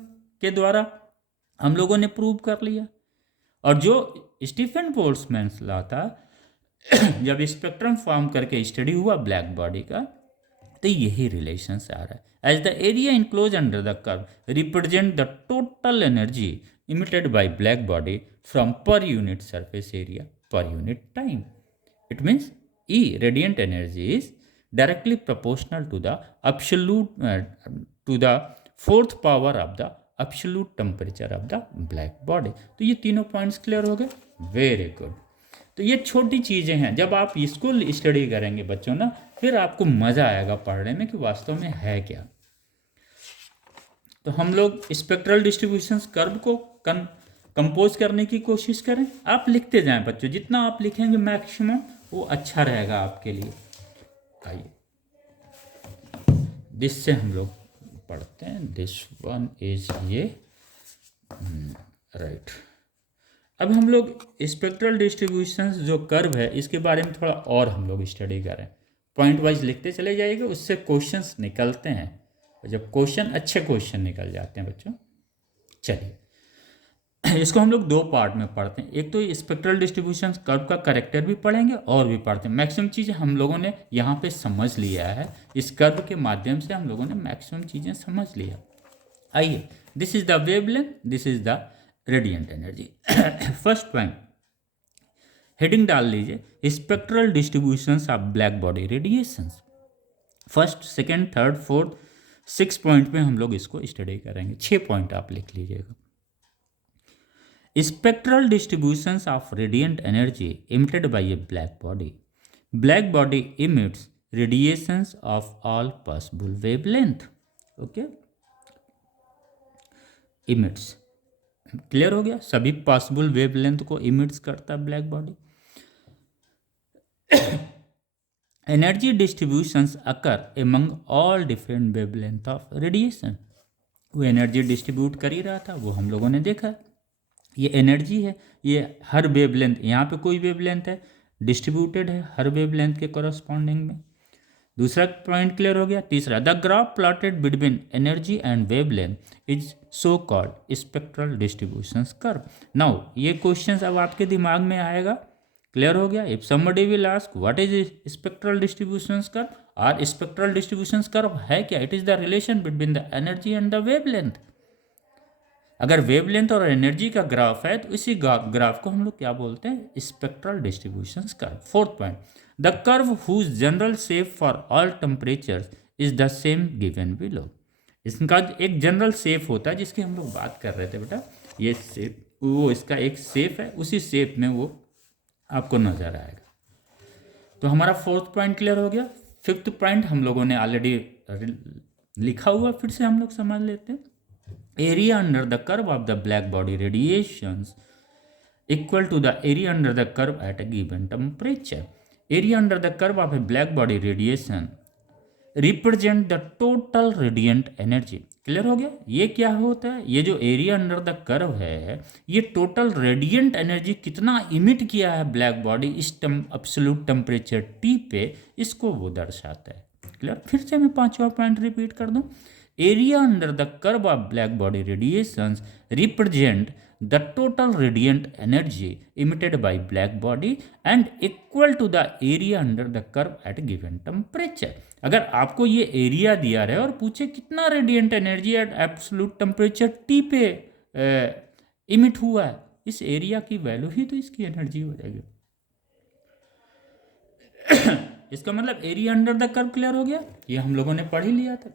के द्वारा हम लोगों ने प्रूव कर लिया। और जो स्टीफन बोल्ट्जमैन्स लॉ था, जब स्पेक्ट्रम फॉर्म करके स्टडी हुआ ब्लैक बॉडी का, तो यही रिलेशन आ रहा है। As the area enclose under the curve represent the total energy emitted by black body from per unit surface area per unit time. It means E radiant energy is directly proportional to the absolute to the fourth power of the absolute temperature of the black body. तो ये तीनों points clear हो गए, very good. तो ये छोटी चीज़ें हैं, जब आप इसको स्टडी करेंगे बच्चों ना, फिर आपको मज़ा आएगा पढ़ने में कि वास्तव में है क्या। तो हम लोग स्पेक्ट्रल डिस्ट्रीब्यूशंस कर्व को कंपोज करने की कोशिश करें। आप लिखते जाएं बच्चों, जितना आप लिखेंगे मैक्सिमम वो अच्छा रहेगा आपके लिए। आइए दिस से हम लोग पढ़ते हैं, दिस वन इज ये राइट। अब हम लोग स्पेक्ट्रल डिस्ट्रीब्यूशंस जो कर्व है इसके बारे में थोड़ा और हम लोग स्टडी करें। पॉइंट वाइज लिखते चले जाइएगा, उससे क्वेश्चंस निकलते हैं, जब क्वेश्चन अच्छे क्वेश्चन निकल जाते हैं बच्चों। चलिए इसको हम लोग दो पार्ट में पढ़ते हैं, एक तो स्पेक्ट्रल डिस्ट्रीब्यूशन कर्व का करेक्टर भी पढ़ेंगे और भी पढ़ते हैं। मैक्सिमम चीज़ें हम लोगों ने यहाँ पे समझ लिया है, इस कर्व के माध्यम से हम लोगों ने मैक्सिमम चीज़ें समझ लिया। आइए, this is the wavelength, this is the radiant energy. First point heading डाल लीजिए, spectral distributions of black body radiations. First, second, third, fourth, 6 point में हम लोग इसको स्टडी करेंगे। 6 पॉइंट आप लिख लीजिएगा। Spectral distributions of radiant energy emitted by a black body. Black body emits radiations of all possible wavelength. Okay? Emits. Clear हो गया, सभी पॉसिबल वेवलेंथ को इमिट्स करता है black body. Energy distributions occur among all different wavelength of radiation. वो energy distribute कर ही रहा था, वो हम लोगों ने देखा। ये एनर्जी है, ये हर वेवलेंथ, यहाँ पे कोई वेवलेंथ है डिस्ट्रीब्यूटेड है हर वेवलेंथ के कॉरस्पॉन्डिंग में। दूसरा पॉइंट क्लियर हो गया। तीसरा, the graph plotted between energy and wavelength is so called spectral distributions curve. Now ये क्वेश्चंस अब आपके दिमाग में आएगा, क्लियर हो गया। If somebody will ask what is spectral distributions curve, और स्पेक्ट्रल डिस्ट्रीब्यूशंस कर्व है क्या? It is the relation between the energy and the wavelength. अगर वेवलेंथ और एनर्जी का ग्राफ है तो इसी ग्राफ को हम लोग क्या बोलते हैं? Spectral distributions curve. Fourth point, the curve whose general shape for all temperatures is the same given below. इसका एक जनरल शेप होता है जिसकी हम लोग बात कर रहे थे बेटा, ये शेप, वो इसका एक शेप है, उसी शेप में वो आपको नजर आएगा। तो हमारा फोर्थ पॉइंट क्लियर हो गया। फिफ्थ पॉइंट हम लोगों ने ऑलरेडी लिखा हुआ, फिर से हम लोग समझ लेते हैं। Area under the curve of the black body radiations equal to the area under the curve at a given temperature. Area under the curve of a black body radiation represent the total radiant energy. Clear हो गया? ये क्या होता है? ये जो area under the curve है, ये टोटल रेडिएंट एनर्जी कितना इमिट किया है ब्लैक बॉडी इस एब्सोल्यूट टेम्परेचर T पे, इसको वो दर्शाता है। क्लियर? फिर से मैं 5वां पॉइंट रिपीट कर दूं। Area under the curve of black body radiations represent the total radiant energy emitted by black body and equal to the area under the curve at given temperature. अगर आपको ये area दिया रहे और पूछे कितना radiant energy at absolute temperature T पे emit हुआ है, इस एरिया की वैल्यू ही तो इसकी एनर्जी हो जाएगी। इसका मतलब area under the curve clear हो गया, ये हम लोगों ने पढ़ ही लिया था।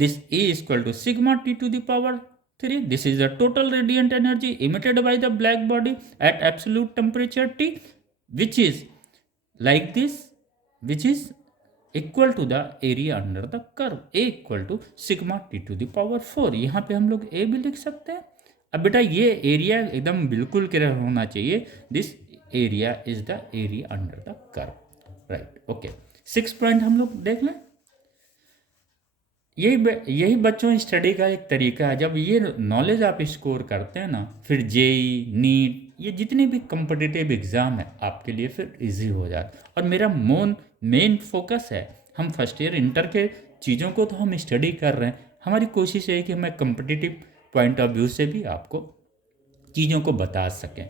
This E is equal to sigma T to the power 3. This is the total radiant energy emitted by the black body at absolute temperature T, which is like this, which is equal to the area under the curve. A equal to sigma T to the power 4. यहाँ पे हम लोग A भी लिख सकते हैं। अब बेटा ये एरिया एकदम बिल्कुल क्लियर होना चाहिए। This area is the area under the curve, right? Okay, 6 point हम लोग देख लें। यही बच्चों स्टडी का एक तरीका है। जब ये नॉलेज आप स्कोर करते हैं ना, फिर जेई, नीट, ये जितने भी कम्पिटिटिव एग्ज़ाम है आपके लिए फिर इजी हो जाता। और मेरा मेन फोकस है, हम फर्स्ट ईयर इंटर के चीज़ों को तो हम स्टडी कर रहे हैं, हमारी कोशिश है कि मैं कम्पिटिटिव पॉइंट ऑफ व्यू से भी आपको चीज़ों को बता सकें।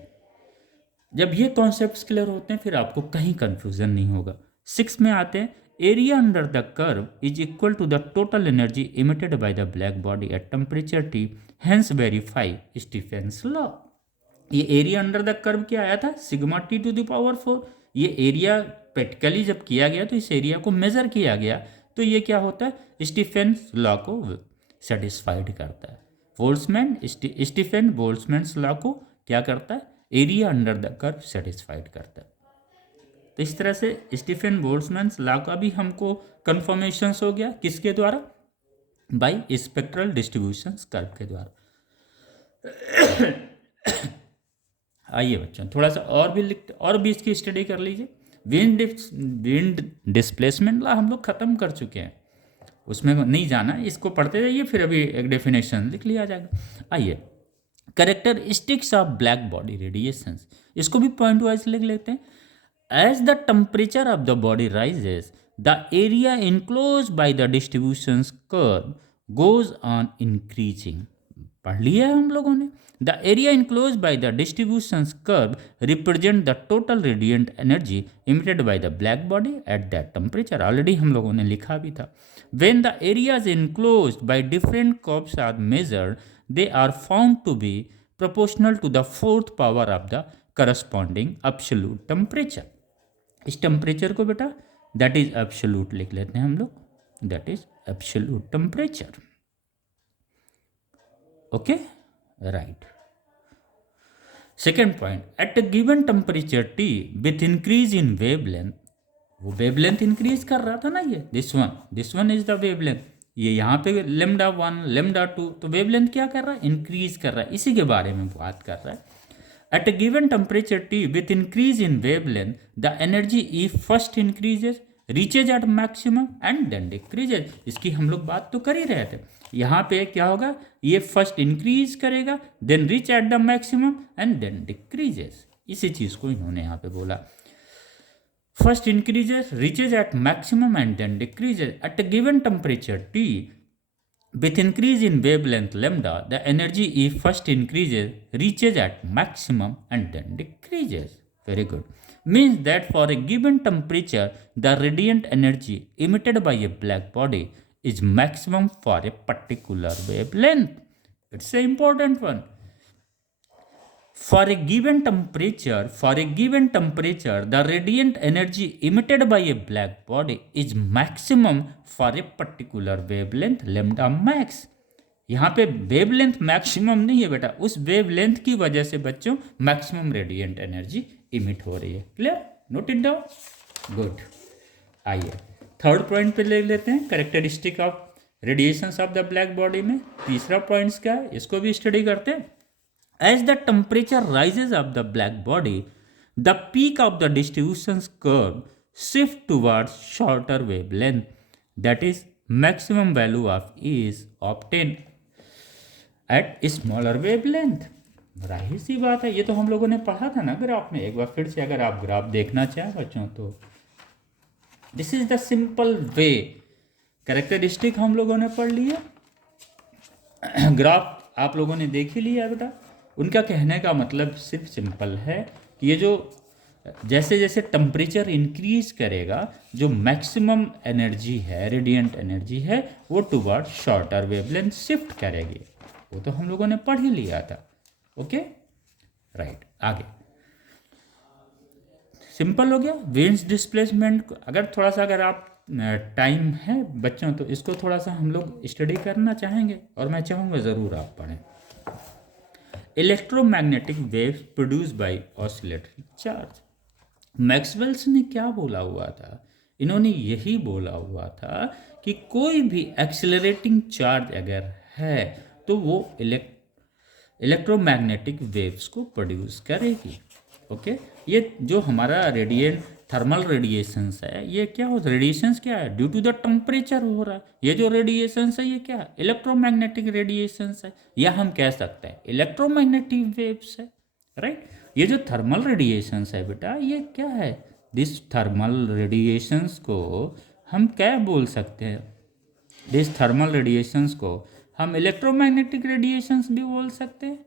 जब ये कॉन्सेप्ट्स क्लियर होते हैं फिर आपको कहीं कन्फ्यूज़न नहीं होगा। 6 में आते हैं, area under the curve is equal to the total energy emitted by the black body at temperature T, hence verify Stephen's law. ये एरिया अंडर द कर्व क्या आया था? Sigma T to the power 4। ये area practically जब किया गया तो इस एरिया को मेजर किया गया, तो ये क्या होता है? स्टीफेंस लॉ को सेटिस्फाइड करता है। बोल्ट्जमैन स्टीफन बोल्ट्जमैन्स लॉ को क्या करता है, area under the curve satisfied करता है। तो इस तरह से स्टीफन बोल्ट्जमैन्स लॉ का भी हमको कन्फर्मेशन हो गया, किसके द्वारा, बाई स्पेक्ट्रल डिस्ट्रीब्यूशन कर्व के द्वारा। आइए बच्चों थोड़ा सा और भी इसकी स्टडी कर लीजिए। विंड डिस्प्लेसमेंट लॉ हम लोग खत्म कर चुके हैं, उसमें नहीं जाना, इसको पढ़ते जाइए, फिर अभी एक डेफिनेशन लिख लिया जाएगा। आइए, characteristics of black body radiations, इसको भी पॉइंट वाइज लिख लेते हैं। As the temperature of the body rises the area enclose by the distribution curve goes on increasing. पढ़ लिया है हम लोगों ने। The area enclose by the distribution curve represent the total radiant energy emitted by the black body at that temperature, already हम लोगों ने लिखा भी था। When the areas enclosed by different curves are measured, they are found to be proportional to the fourth power of the corresponding absolute temperature. इस temperature को बेटा that is absolute लिख लेते हैं हम लोग, that is absolute temperature. Okay, right. Second point, eight a given temperature T with increase in wavelength, वो wavelength increase कर रहा था ना, ये this one is the wavelength, ये यहाँ पे लेमडा 1 लेमडा 2, तो वेवलेंथ क्या कर रहा है, इंक्रीज कर रहा है, इसी के बारे में बात कर रहा है। At a given temperature T with increase in wavelength the energy E first increases reaches at maximum and then decreases. इसकी हम लोग बात तो कर ही रहे थे। यहाँ पे क्या होगा, ये फर्स्ट इंक्रीज करेगा, then reach at the maximum and then decreases, इसी चीज को इन्होंने यहाँ पे बोला। First increases, reaches at maximum and then decreases at a given temperature T. With increase in wavelength lambda, the energy E first increases, reaches at maximum and then decreases. Very good. Means that for a given temperature, the radiant energy emitted by a black body is maximum for a particular wavelength. It's an important one. For a given temperature, the radiant energy emitted by a black body is maximum for a particular wavelength lambda max. यहाँ पे wavelength maximum नहीं है बेटा, उस wavelength की वजह से बच्चों मैक्सिमम रेडिएंट एनर्जी इमिट हो रही है। Clear, note it down, good. आइए थर्ड पॉइंट पे ले लेते हैं, characteristic of radiations of the black body में तीसरा पॉइंट्स क्या है, इसको भी स्टडी करते हैं। As the temperature rises of the black body, the peak of the distribution curve shifts towards shorter wavelength. That is, maximum value of E is obtained at smaller wavelength. राही सी बात है, ये तो हम लोगों ने पढ़ा था ना ग्राफ में। एक बार फिर से अगर आप ग्राफ देखना चाहें बच्चों तो this is the simple way. Characteristic हम लोगों ने पढ़ लिया, ग्राफ आप लोगों ने देख ही लिया बेटा। उनका कहने का मतलब सिर्फ सिंपल है कि ये जो जैसे जैसे टेम्परेचर इंक्रीज करेगा, जो मैक्सिमम एनर्जी है, रेडिएंट एनर्जी है, वो टुवर्ड शॉर्टर वेवलेंथ शिफ्ट करेगी। वो तो हम लोगों ने पढ़ ही लिया था। Okay, right. आगे सिंपल हो गया। विंड्स डिस्प्लेसमेंट अगर थोड़ा सा, अगर आप टाइम है बच्चों तो इसको थोड़ा सा हम लोग स्टडी करना चाहेंगे, और मैं चाहूँगा ज़रूर आप पढ़ें। Electromagnetic waves produce by oscillatory charge. Maxwell's ने क्या बोला हुआ था, इन्होंने यही बोला हुआ था कि कोई भी एक्सेलरेटिंग चार्ज अगर है तो वो इलेक्ट्रोमैग्नेटिक वेव्स को प्रोड्यूस करेगी। ओके, ये जो हमारा रेडिएंट थर्मल रेडिएशंस है, ये क्या हो, रेडिएशंस क्या है, ड्यू टू द टेम्परेचर हो रहा है। ये जो रेडिएशंस है ये क्या है, इलेक्ट्रोमैग्नेटिक रेडिएशंस है, या हम कह सकते हैं इलेक्ट्रोमैग्नेटिक वेव्स है, राइट। ये जो थर्मल रेडिएशंस है बेटा, ये क्या है, दिस थर्मल रेडिएशंस को हम क्या बोल सकते हैं, दिस थर्मल रेडिएशंस को हम इलेक्ट्रोमैग्नेटिक रेडिएशंस भी बोल सकते हैं।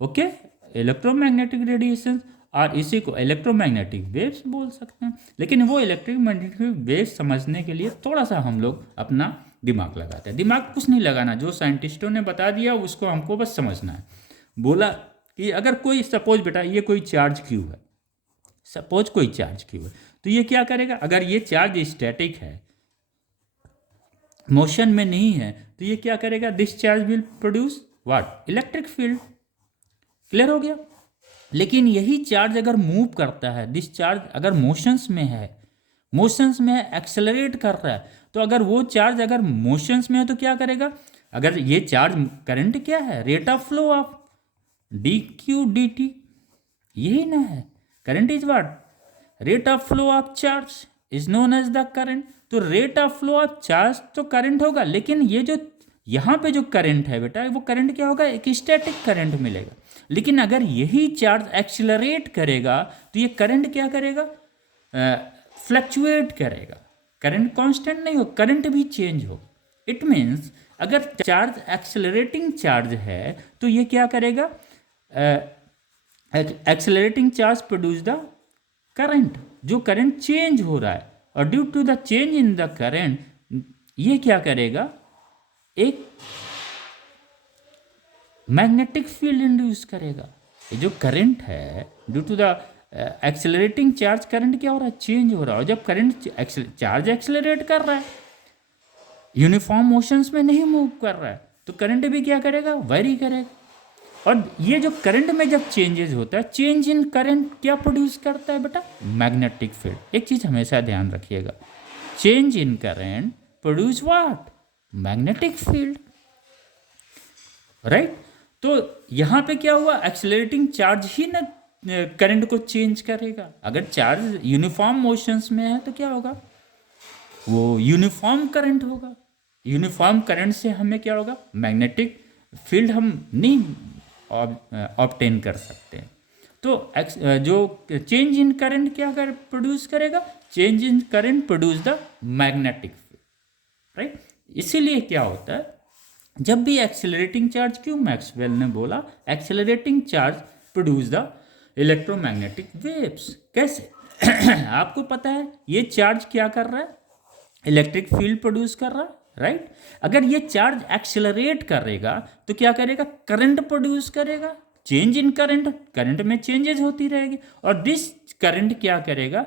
ओके, इलेक्ट्रोमैग्नेटिक रेडिएशंस, और इसी को इलेक्ट्रोमैग्नेटिक वेव्स बोल सकते हैं। लेकिन वो इलेक्ट्रोमैग्नेटिक वेव्स समझने के लिए थोड़ा सा हम लोग अपना दिमाग लगाते हैं। दिमाग कुछ नहीं लगाना, जो साइंटिस्टों ने बता दिया उसको हमको बस समझना है। बोला कि अगर कोई सपोज बेटा ये कोई चार्ज क्यू है, सपोज कोई चार्ज क्यू है, तो ये क्या करेगा, अगर ये चार्ज स्टैटिक है, मोशन में नहीं है, तो ये क्या करेगा, this charge will produce what, electric field. Clear हो गया। लेकिन यही चार्ज अगर मूव करता है, दिस चार्ज अगर मोशंस में है, एक्सेलरेट कर रहा है, तो अगर वो चार्ज अगर मोशंस में है तो क्या करेगा, अगर ये चार्ज करंट क्या है, rate of flow of D Q D T, यही ना है, current is what, rate of flow of charge is known as the current. तो rate of flow of charge तो करंट होगा, लेकिन ये जो यहाँ पे जो करंट है बेटा, वो करंट क्या होगा, एक स्टैटिक करंट मिलेगा। लेकिन अगर यही चार्ज एक्सिलरेट करेगा तो ये करंट क्या करेगा, फ्लक्चुएट करेगा, करंट कांस्टेंट नहीं हो, करंट भी चेंज हो। इट मीन्स अगर चार्ज एक्सेलरेटिंग चार्ज है तो ये क्या करेगा, accelerating charge produce the current, जो करंट चेंज हो रहा है, और due to the change in the current ये क्या करेगा, एक मैग्नेटिक फील्ड इंड्यूस करेगा। ये जो करंट है, due to the accelerating charge current क्या हो रहा है, चेंज हो रहा है। और जब करंट चार्ज एक्सेलरेट कर रहा है, यूनिफॉर्म मोशंस में नहीं मूव कर रहा है, तो करंट भी क्या करेगा, वेरी करेगा। और ये जो करंट में जब चेंजेस होता है, चेंज इन करंट क्या प्रोड्यूस करता है बेटा, मैग्नेटिक फील्ड। एक चीज हमेशा ध्यान रखिएगा, change in current produce what, magnetic field, right. तो यहां पे क्या हुआ, एक्सेलरेटिंग चार्ज ही ना करंट को चेंज करेगा। अगर चार्ज यूनिफॉर्म मोशंस में है तो क्या होगा, वो यूनिफॉर्म करंट होगा। यूनिफॉर्म करंट से हमें क्या होगा, मैग्नेटिक फील्ड हम नहीं ऑब्टेन कर सकते हैं। तो जो चेंज इन करंट क्या कर प्रोड्यूस करेगा, change in current produce the magnetic field, right. इसीलिए क्या होता है, जब भी एक्सेलरेटिंग चार्ज, क्यों मैक्सवेल ने बोला accelerating charge produce the electromagnetic waves, कैसे आपको पता है, ये चार्ज क्या कर रहा है, इलेक्ट्रिक फील्ड प्रोड्यूस कर रहा है, राइट। अगर ये चार्ज एक्सेलरेट करेगा तो क्या करेगा, करंट प्रोड्यूस करेगा, चेंज इन करंट, करंट में चेंजेस होती रहेगी, और दिस करंट क्या करेगा,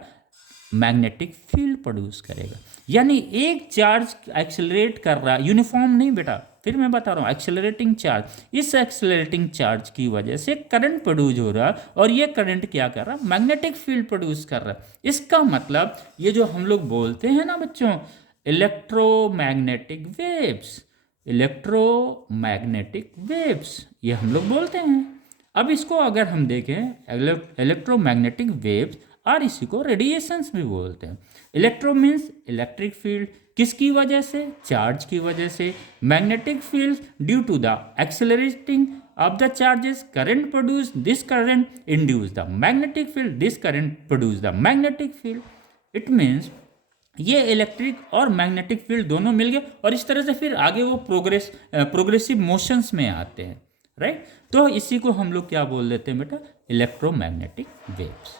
मैग्नेटिक फील्ड प्रोड्यूस करेगा। यानी एक चार्ज एक्सेलरेट कर रहा है, यूनिफॉर्म नहीं बेटा, फिर मैं बता रहा हूँ, एक्सेलरेटिंग चार्ज, इस एक्सेलरेटिंग चार्ज की वजह से करंट प्रोड्यूस हो रहा है, और ये करंट क्या कर रहा है, मैग्नेटिक फील्ड प्रोड्यूस कर रहा है। इसका मतलब ये जो हम लोग बोलते हैं ना बच्चों, इलेक्ट्रोमैग्नेटिक वेव्स, इलेक्ट्रोमैग्नेटिक वेव्स, ये हम लोग बोलते हैं। अब इसको अगर हम देखें, इलेक्ट्रोमैग्नेटिक वेव्स और इसी को रेडिएशंस भी बोलते हैं। इलेक्ट्रो मीन्स इलेक्ट्रिक फील्ड, किसकी वजह से, चार्ज की वजह से। Magnetic field due to the accelerating of the charges, current produce, this current induce the magnetic field, this current produce the magnetic field. It means ये इलेक्ट्रिक और magnetic field दोनों मिल गए, और इस तरह से फिर आगे वो प्रोग्रेसिव मोशंस में आते हैं, राइट। तो इसी को हम लोग क्या बोल देते हैं बेटा, इलेक्ट्रोमैग्नेटिक वेव्स,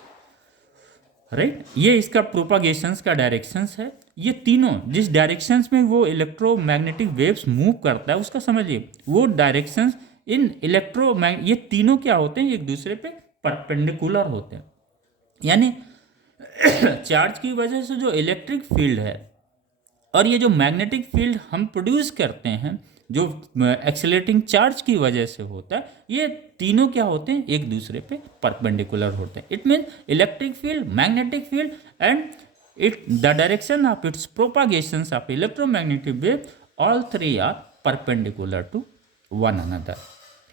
राइट। ये इसका प्रोपागेशंस का डायरेक्शंस है। ये तीनों जिस डायरेक्शंस में वो इलेक्ट्रोमैग्नेटिक वेव्स मूव करता है, उसका समझिए, वो डायरेक्शंस इन ये तीनों क्या होते हैं, एक दूसरे पे परपेंडिकुलर होते हैं। यानी चार्ज की वजह से जो इलेक्ट्रिक फील्ड है और ये जो मैग्नेटिक फील्ड हम प्रोड्यूस करते हैं, जो एक्सेलरेटिंग चार्ज की वजह से होता है, ये तीनों क्या होते हैं, एक दूसरे पे परपेंडिकुलर होते हैं। It mean electric field, magnetic field and the direction of its propagations of electromagnetic wave, all three are perpendicular to one another,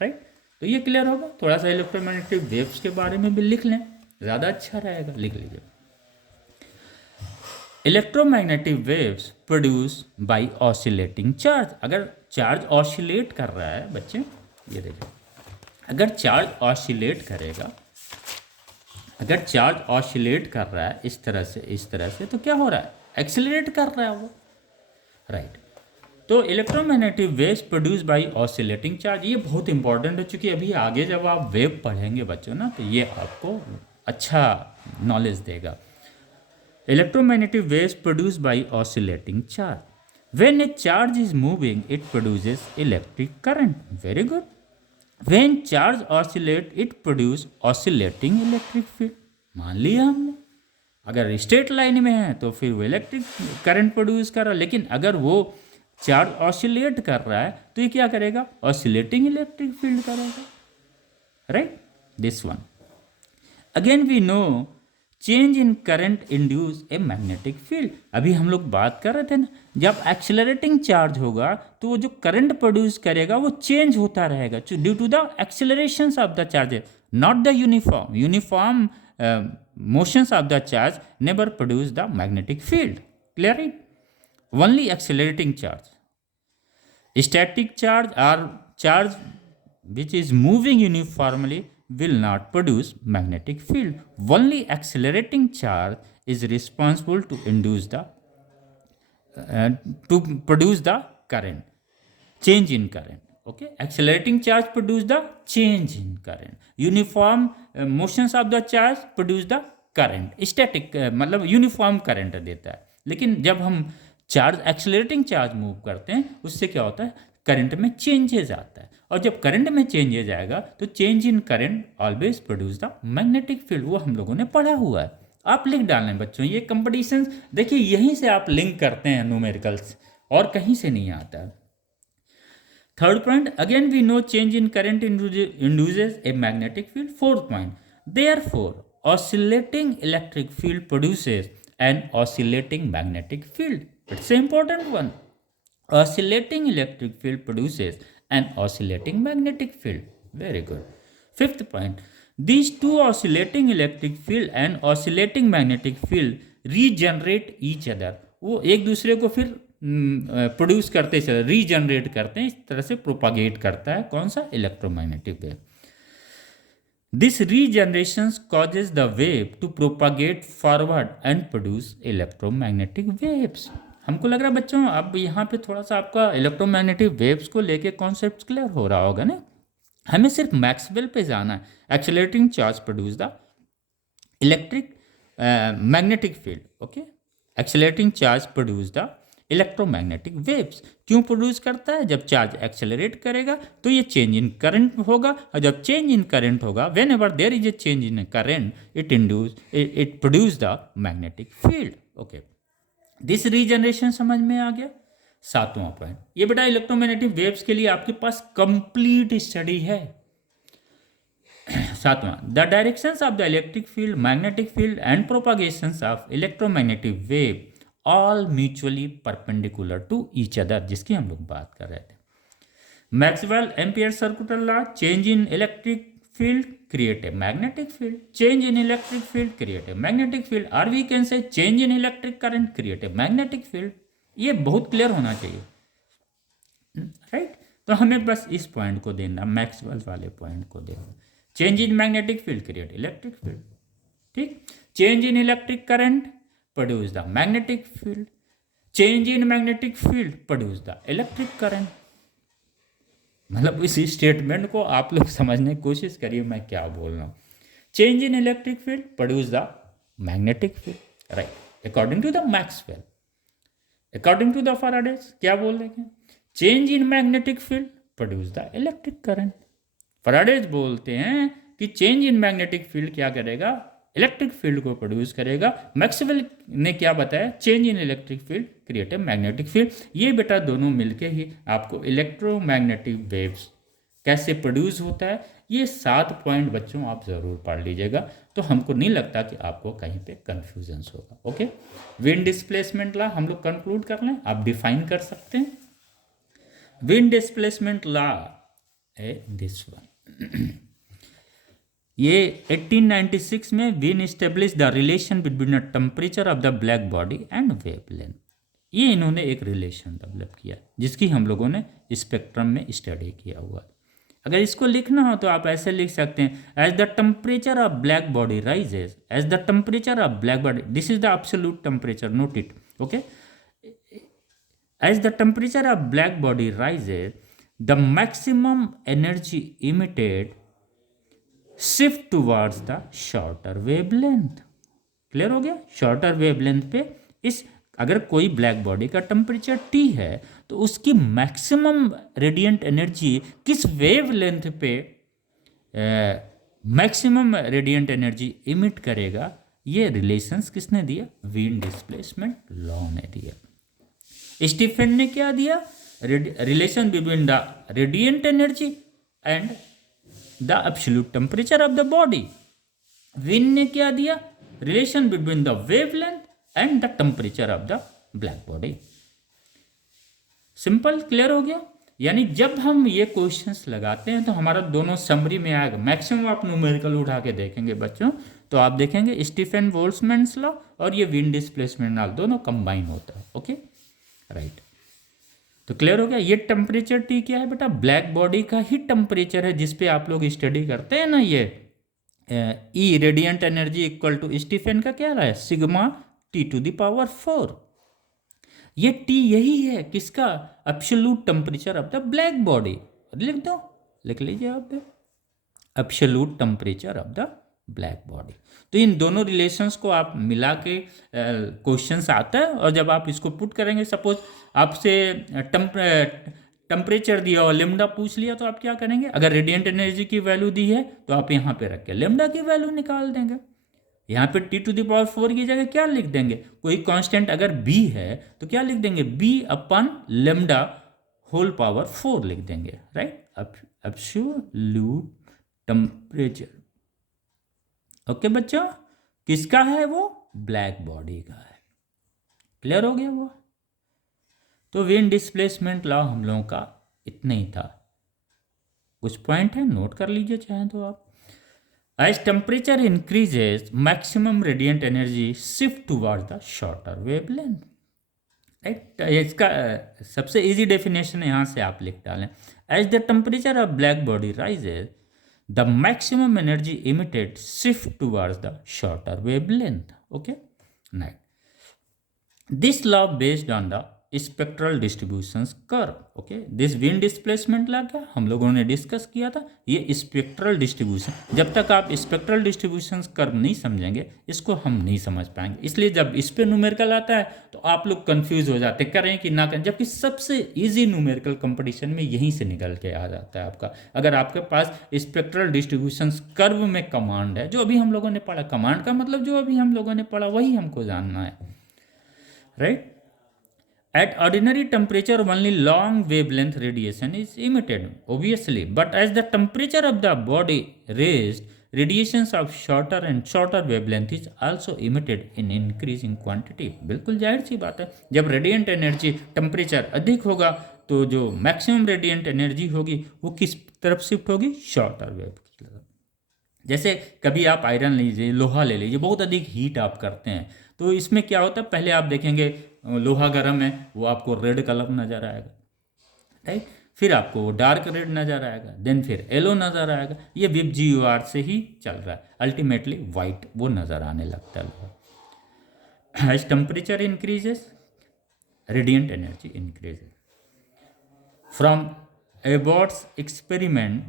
right. तो ये क्लियर होगा। थोड़ा सा इलेक्ट्रोमैग्नेटिक वेव्स के बारे में भी लिख लें, ज़्यादा अच्छा रहेगा, लिख लीजिए। Electromagnetic waves produce by oscillating charge. अगर चार्ज ऑसिलेट कर रहा है बच्चे, ये देखिए, अगर चार्ज ऑसिलेट करेगा, अगर चार्ज ऑसिलेट कर रहा है इस तरह से तो क्या हो रहा है, एक्सेलरेट कर रहा है वो, राइट। तो electromagnetic waves produce by oscillating charge, ये बहुत इंपॉर्टेंट है, चूंकि अभी आगे जब आप वेव पढ़ेंगे बच्चों ना, तो ये आपको अच्छा नॉलेज देगा। Electromagnetic waves produced by oscillating charge. When a charge is moving, it produces electric current. Very good. When charge oscillates, it produces oscillating electric field. मान लिया हमने, अगर स्ट्रेट लाइन में है तो फिर वो इलेक्ट्रिक करंट प्रोड्यूस कर रहा है, लेकिन अगर वो चार्ज ऑसिलेट कर रहा है तो ये क्या करेगा, ऑसिलेटिंग इलेक्ट्रिक फील्ड करेगा, right, this one. Again we know change in current induce a magnetic field. अभी हम लोग बात कर रहे थे ना, जब एक्सेलरेटिंग चार्ज होगा तो वो जो करंट प्रोड्यूस करेगा वो चेंज होता रहेगा due to the acceleration of the charges, not the uniform motions of the charge never produce the magnetic field. Clear it? Only accelerating charge. Static charge or charge which is moving uniformly will not produce magnetic field. Only accelerating charge is responsible to induce the to produce the current, change in current. Okay, accelerating charge produce the change in current, uniform motions of the charge produce the current, static मतलब uniform current देता है। लेकिन जब हम charge accelerating charge move करते हैं उससे क्या होता है, करंट में चेंजेस आता है, और जब करंट में चेंजेस आएगा तो change in current always produce the magnetic field. वो हम लोगों ने पढ़ा हुआ है, आप लिख डालें बच्चों। ये कंपटीशन देखिए यहीं से आप लिंक करते हैं न्यूमेरिकल्स, और कहीं से नहीं आता है। Third point, again we know change in current induces a magnetic field. Fourth point, therefore oscillating electric field produces an oscillating magnetic field. It's an important one. Oscillating electric field produces an oscillating magnetic field. Very good. Fifth point, these two oscillating electric field and oscillating magnetic field regenerate each other. वो एक दूसरे को फिर produce करते चले, regenerate करते हैं, इस तरह से प्रोपागेट करता है कौन सा, electromagnetic wave. This regeneration causes the wave to propagate forward and produce electromagnetic waves. हमको लग रहा है बच्चों अब यहाँ पे थोड़ा सा आपका इलेक्ट्रोमैग्नेटिक वेव्स को लेके कॉन्सेप्ट क्लियर हो रहा होगा ना। हमें सिर्फ मैक्सवेल पे जाना है। Accelerating charge produce the electric magnetic field. Okay, accelerating charge produce the electromagnetic waves. क्यों प्रोड्यूस करता है, जब चार्ज एक्सेलरेट करेगा तो ये चेंज इन करंट होगा, और जब चेंज इन करंट होगा, whenever there is a change in current it produce the magnetic field. Okay, this regeneration समझ में आ गया। सातवां पॉइंट, ये बेटा इलेक्ट्रोमैग्नेटिक वेव्स के लिए आपके पास कंप्लीट स्टडी है। सातवां, the directions of the electric field, magnetic field and propagations of electromagnetic wave all mutually perpendicular to each other, जिसकी हम लोग बात कर रहे थे। Maxwell Ampere circular law, change in electric field create a magnetic field, change in electric field create a magnetic field, और we can say change in electric current create a magnetic field. ये बहुत clear होना चाहिए, right. तो हमें बस इस point को देना, मैक्सवेल वाले पॉइंट को देना। Change in magnetic field create electric field, ठीक। Change in electric current produce the magnetic field, change in magnetic field produce the electric current। मतलब इस स्टेटमेंट को आप लोग समझने की कोशिश करिए मैं क्या बोल रहा हूँ। Change in electric field produce the magnetic field, right, according to the Maxwell. According to the Faraday's क्या बोल रहे हैं, change in magnetic field produce the electric current. Faraday's बोलते हैं कि चेंज इन मैग्नेटिक फील्ड क्या करेगा, इलेक्ट्रिक फील्ड को प्रोड्यूस करेगा। मैक्सवेल ने क्या बताया, change in electric field create a magnetic field. ये बेटा दोनों मिलके ही आपको इलेक्ट्रोमैग्नेटिक वेव्स कैसे प्रोड्यूस होता है, ये 7 पॉइंट बच्चों आप ज़रूर पढ़ लीजिएगा, तो हमको नहीं लगता कि आपको कहीं पे कन्फ्यूजन्स होगा। ओके, विंड डिस्प्लेसमेंट लॉ हम लोग कंक्लूड कर लें, आप डिफाइन कर सकते हैं। विंड डिस्प्लेसमेंट लॉ है दिस वन। ये 1896 में win establish the relation between the temperature of the black body and wavelength. ये इन्होंने एक रिलेशन डेवलप किया जिसकी हम लोगों ने स्पेक्ट्रम में स्टडी किया हुआ। अगर इसको लिखना हो तो आप ऐसे लिख सकते हैं, as the temperature of black body rises, as the temperature of black body, this is the absolute temperature, note it. Okay, as the temperature of black body rises the maximum energy emitted shift towards the shorter wavelength. Clear हो गया, shorter wavelength पे इस अगर कोई black body का temperature T है तो उसकी मैक्सिमम रेडिएंट एनर्जी किस वेवलेंथ पे मैक्सिमम रेडिएंट एनर्जी इमिट करेगा, ये रिलेशंस किसने दिया, विंड डिस्प्लेसमेंट लॉ ने दिया। स्टीफन ने क्या दिया, relation between the radiant energy and the absolute temperature of the body. Win ने क्या दिया, relation between the wavelength and the temperature of the black body. Simple, clear हो गया। यानी जब हम ये क्वेश्चंस लगाते हैं तो हमारा दोनों समरी में आएगा। मैक्सिमम आप न्यूमेरिकल उठा के देखेंगे बच्चों तो आप देखेंगे स्टीफन बोल्ट्जमैन्स लॉ और ये विंड डिस्प्लेसमेंट लॉ दोनों कंबाइन होता है। Okay, right. तो क्लियर हो गया। ये टेम्परेचर टी क्या है बेटा, ब्लैक बॉडी का ही टेम्परेचर है जिस पे आप लोग स्टडी करते हैं ना। ये E radiant energy equal to Stefan का क्या रहा है, sigma T to the power 4। ये टी यही है किसका, absolute temperature of the black body. लिख दो, लिख लीजिए आप, absolute temperature of the black body. तो इन दोनों रिलेशंस को आप मिला के क्वेश्चंस आता है, और जब आप इसको पुट करेंगे, सपोज आपसे टेम्परेचर दिया और लेमडा पूछ लिया, तो आप क्या करेंगे, अगर रेडिएंट एनर्जी की वैल्यू दी है तो आप यहाँ पे रख के लेमडा की वैल्यू निकाल देंगे। यहाँ पे टी टू द पावर 4 की जगह क्या लिख देंगे, कोई कांस्टेंट अगर बी है तो क्या लिख देंगे, बी अपन लेमडा होल पावर 4 लिख देंगे, राइट। एब्सोल्यूट टेम्परेचर, ओके बच्चों, किसका है वो, ब्लैक बॉडी का है। क्लियर हो गया वो। तो विंड डिस्प्लेसमेंट लॉ हम लोगों का इतना ही था। कुछ पॉइंट है, नोट कर लीजिए चाहे तो आप। As temperature increases, maximum radiant energy shift towards the shorter wavelength. Right, इसका सबसे इजी डेफिनेशन यहाँ से आप लिख डालें, as the temperature of black body rises the maximum energy emitted shift towards the shorter wavelength. Okay, right. This law based on the spectral distributions curve. Okay, this Wien's displacement law क्या हम लोगों ने discuss किया था, ये spectral distribution. जब तक आप स्पेक्ट्रल डिस्ट्रीब्यूशंस कर्व नहीं समझेंगे इसको हम नहीं समझ पाएंगे। इसलिए जब इस पे न्यूमेरिकल आता है तो आप लोग कंफ्यूज हो जाते, करें कि ना करें, जबकि सबसे इजी न्यूमेरिकल कंपटीशन में यहीं से निकल के आ जाता है आपका। अगर आपके पास स्पेक्ट्रल डिस्ट्रीब्यूशंस कर्व में कमांड है, जो अभी हम लोगों ने पढ़ा, कमांड का मतलब जो अभी हम लोगों ने पढ़ा वही हमको जानना है, right. At ordinary temperature, only long wavelength radiation is emitted, obviously. But as the temperature of the body raised, radiations of shorter and shorter wavelength is also emitted in increasing quantity. बिल्कुल जाहिर सी बात है, जब radiant energy temperature अधिक होगा तो जो maximum radiant energy होगी वो किस तरफ शिफ्ट होगी, शॉर्टर वेव की तरफ। जैसे कभी आप आयरन लीजिए, लोहा ले लीजिए, बहुत अधिक हीट आप करते हैं तो इसमें क्या होता है, पहले आप देखेंगे लोहा गर्म है, वो आपको रेड कलर नज़र आएगा, राइट। फिर आपको डार्क रेड नज़र आएगा, देन फिर येलो नज़र आएगा। ये विप GUR से ही चल रहा है, अल्टीमेटली वाइट वो नज़र आने लगता है लोहा। As temperature increases, radiant energy increases. From Abbott's experiment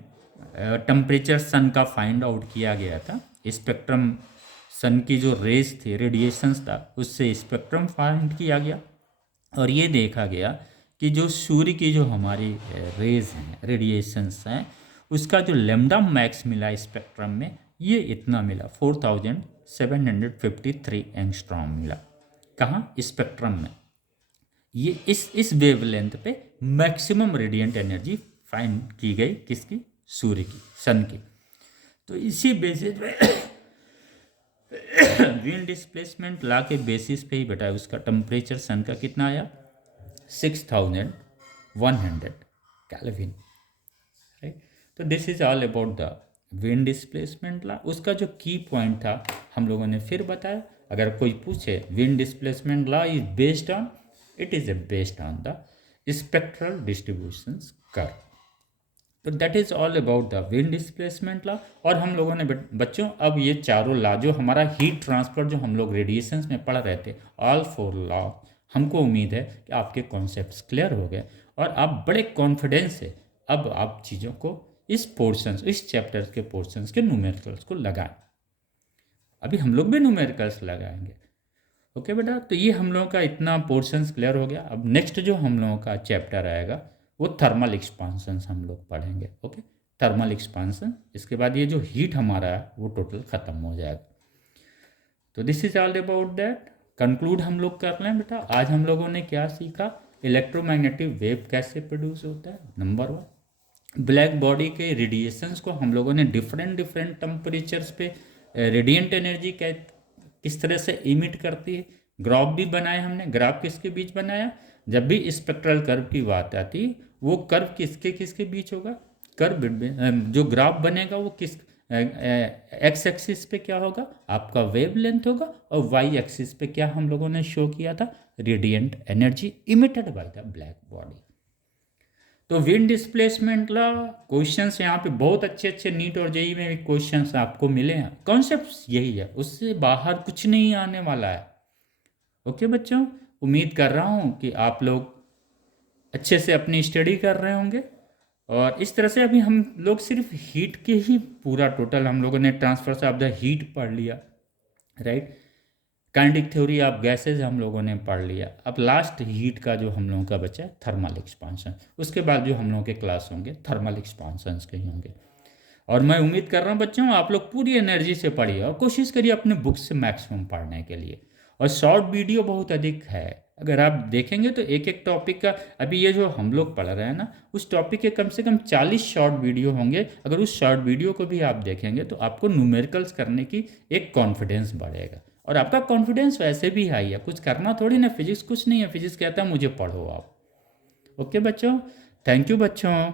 temperature sun का फाइंड आउट किया गया था, स्पेक्ट्रम सन की जो रेज थी, रेडिएशंस था, उससे स्पेक्ट्रम फाइंड किया गया और ये देखा गया कि जो सूर्य की जो हमारी रेज हैं, रेडिएशंस हैं, उसका जो लेमडा मैक्स मिला स्पेक्ट्रम में, ये इतना मिला 4753 एंगस्ट्रॉम मिला। कहाँ, स्पेक्ट्रम में। ये इस वेवलेंथ पे मैक्सिमम रेडिएंट एनर्जी फाइंड की गई, किसकी, सूर्य की, सन की। तो इसी बेसिस पे विंड डिस्प्लेसमेंट लॉ के बेसिस पे ही बेटा उसका टेम्परेचर सन का कितना आया, 6100 केल्विन, राइट। तो this is all about the wind displacement law. उसका जो की पॉइंट था हम लोगों ने फिर बताया, अगर कोई पूछे wind displacement law is based on, it is based on the spectral distributions curve. तो that is all about the wind displacement law. और हम लोगों ने बच्चों अब ये चारों लॉ जो हमारा हीट ट्रांसफर जो हम लोग रेडिएशंस में पढ़ रहे थे, ऑल 4 लॉ, हमको उम्मीद है कि आपके कॉन्सेप्ट्स क्लियर हो गए और आप बड़े कॉन्फिडेंस से अब आप चीज़ों को इस पोर्शंस, इस चैप्टर के पोर्शंस के न्यूमेरिकल्स को लगाएं। अभी हम लोग भी न्यूमेरिकल्स लगाएंगे, ओके बेटा। तो ये हम लोगों का इतना पोर्शंस क्लियर हो गया। अब नेक्स्ट जो हम लोगों का चैप्टर आएगा वो थर्मल एक्सपांसन हम लोग पढ़ेंगे, ओके, थर्मल एक्सपांसन। इसके बाद ये जो हीट हमारा है वो टोटल ख़त्म हो जाएगा। तो this is all about that. Conclude हम लोग कर लें बेटा। आज हम लोगों ने क्या सीखा, इलेक्ट्रोमैग्नेटिक वेव कैसे प्रोड्यूस होता है। नंबर 1, ब्लैक बॉडी के रेडिएशंस को हम लोगों ने डिफरेंट डिफरेंट टेम्परेचर्स पे रेडिएंट एनर्जी किस तरह से इमिट करती है। ग्राफ भी बनाया हमने। ग्राफ किसके बीच बनाया, जब भी स्पेक्ट्रल कर्व की बात आती है वो कर्व किसके किसके बीच होगा, कर्व जो ग्राफ बनेगा वो किस एक्स एक्सिस पे क्या होगा, आपका वेव लेंथ होगा, और वाई एक्सिस पे क्या हम लोगों ने शो किया था, radiant energy emitted by the black body. तो विंड डिस्प्लेसमेंट ला क्वेश्चंस यहाँ पे बहुत अच्छे अच्छे नीट और जेई में भी क्वेश्चंस आपको मिले हैं। कॉन्सेप्ट यही है, उससे बाहर कुछ नहीं आने वाला है। ओके बच्चों, उम्मीद कर रहा हूँ कि आप लोग अच्छे से अपनी स्टडी कर रहे होंगे। और इस तरह से अभी हम लोग सिर्फ हीट के ही पूरा टोटल हम लोगों ने ट्रांसफर्स ऑफ द हीट पढ़ लिया, right. Kinetic theory of gases हम लोगों ने पढ़ लिया। अब लास्ट हीट का जो हम लोगों का बचा है थर्मल एक्सपांशन। उसके बाद जो हम लोगों के क्लास होंगे थर्मल एक्सपांशन के ही होंगे। और मैं उम्मीद कर रहा हूँ बच्चों आप लोग पूरी एनर्जी से पढ़िए और कोशिश करिए अपने बुक से मैक्सिमम पढ़ने के लिए। और शॉर्ट वीडियो बहुत अधिक है, अगर आप देखेंगे तो एक एक टॉपिक का, अभी ये जो हम लोग पढ़ रहे हैं ना, उस टॉपिक के कम से कम 40 शॉर्ट वीडियो होंगे। अगर उस शॉर्ट वीडियो को भी आप देखेंगे तो आपको न्यूमेरिकल्स करने की एक कॉन्फिडेंस बढ़ेगा। और आपका कॉन्फिडेंस वैसे भी हाई है, कुछ करना थोड़ी ना, फिजिक्स कुछ नहीं है, फिजिक्स कहता है मुझे पढ़ो आप। ओके बच्चों, थैंक यू बच्चों।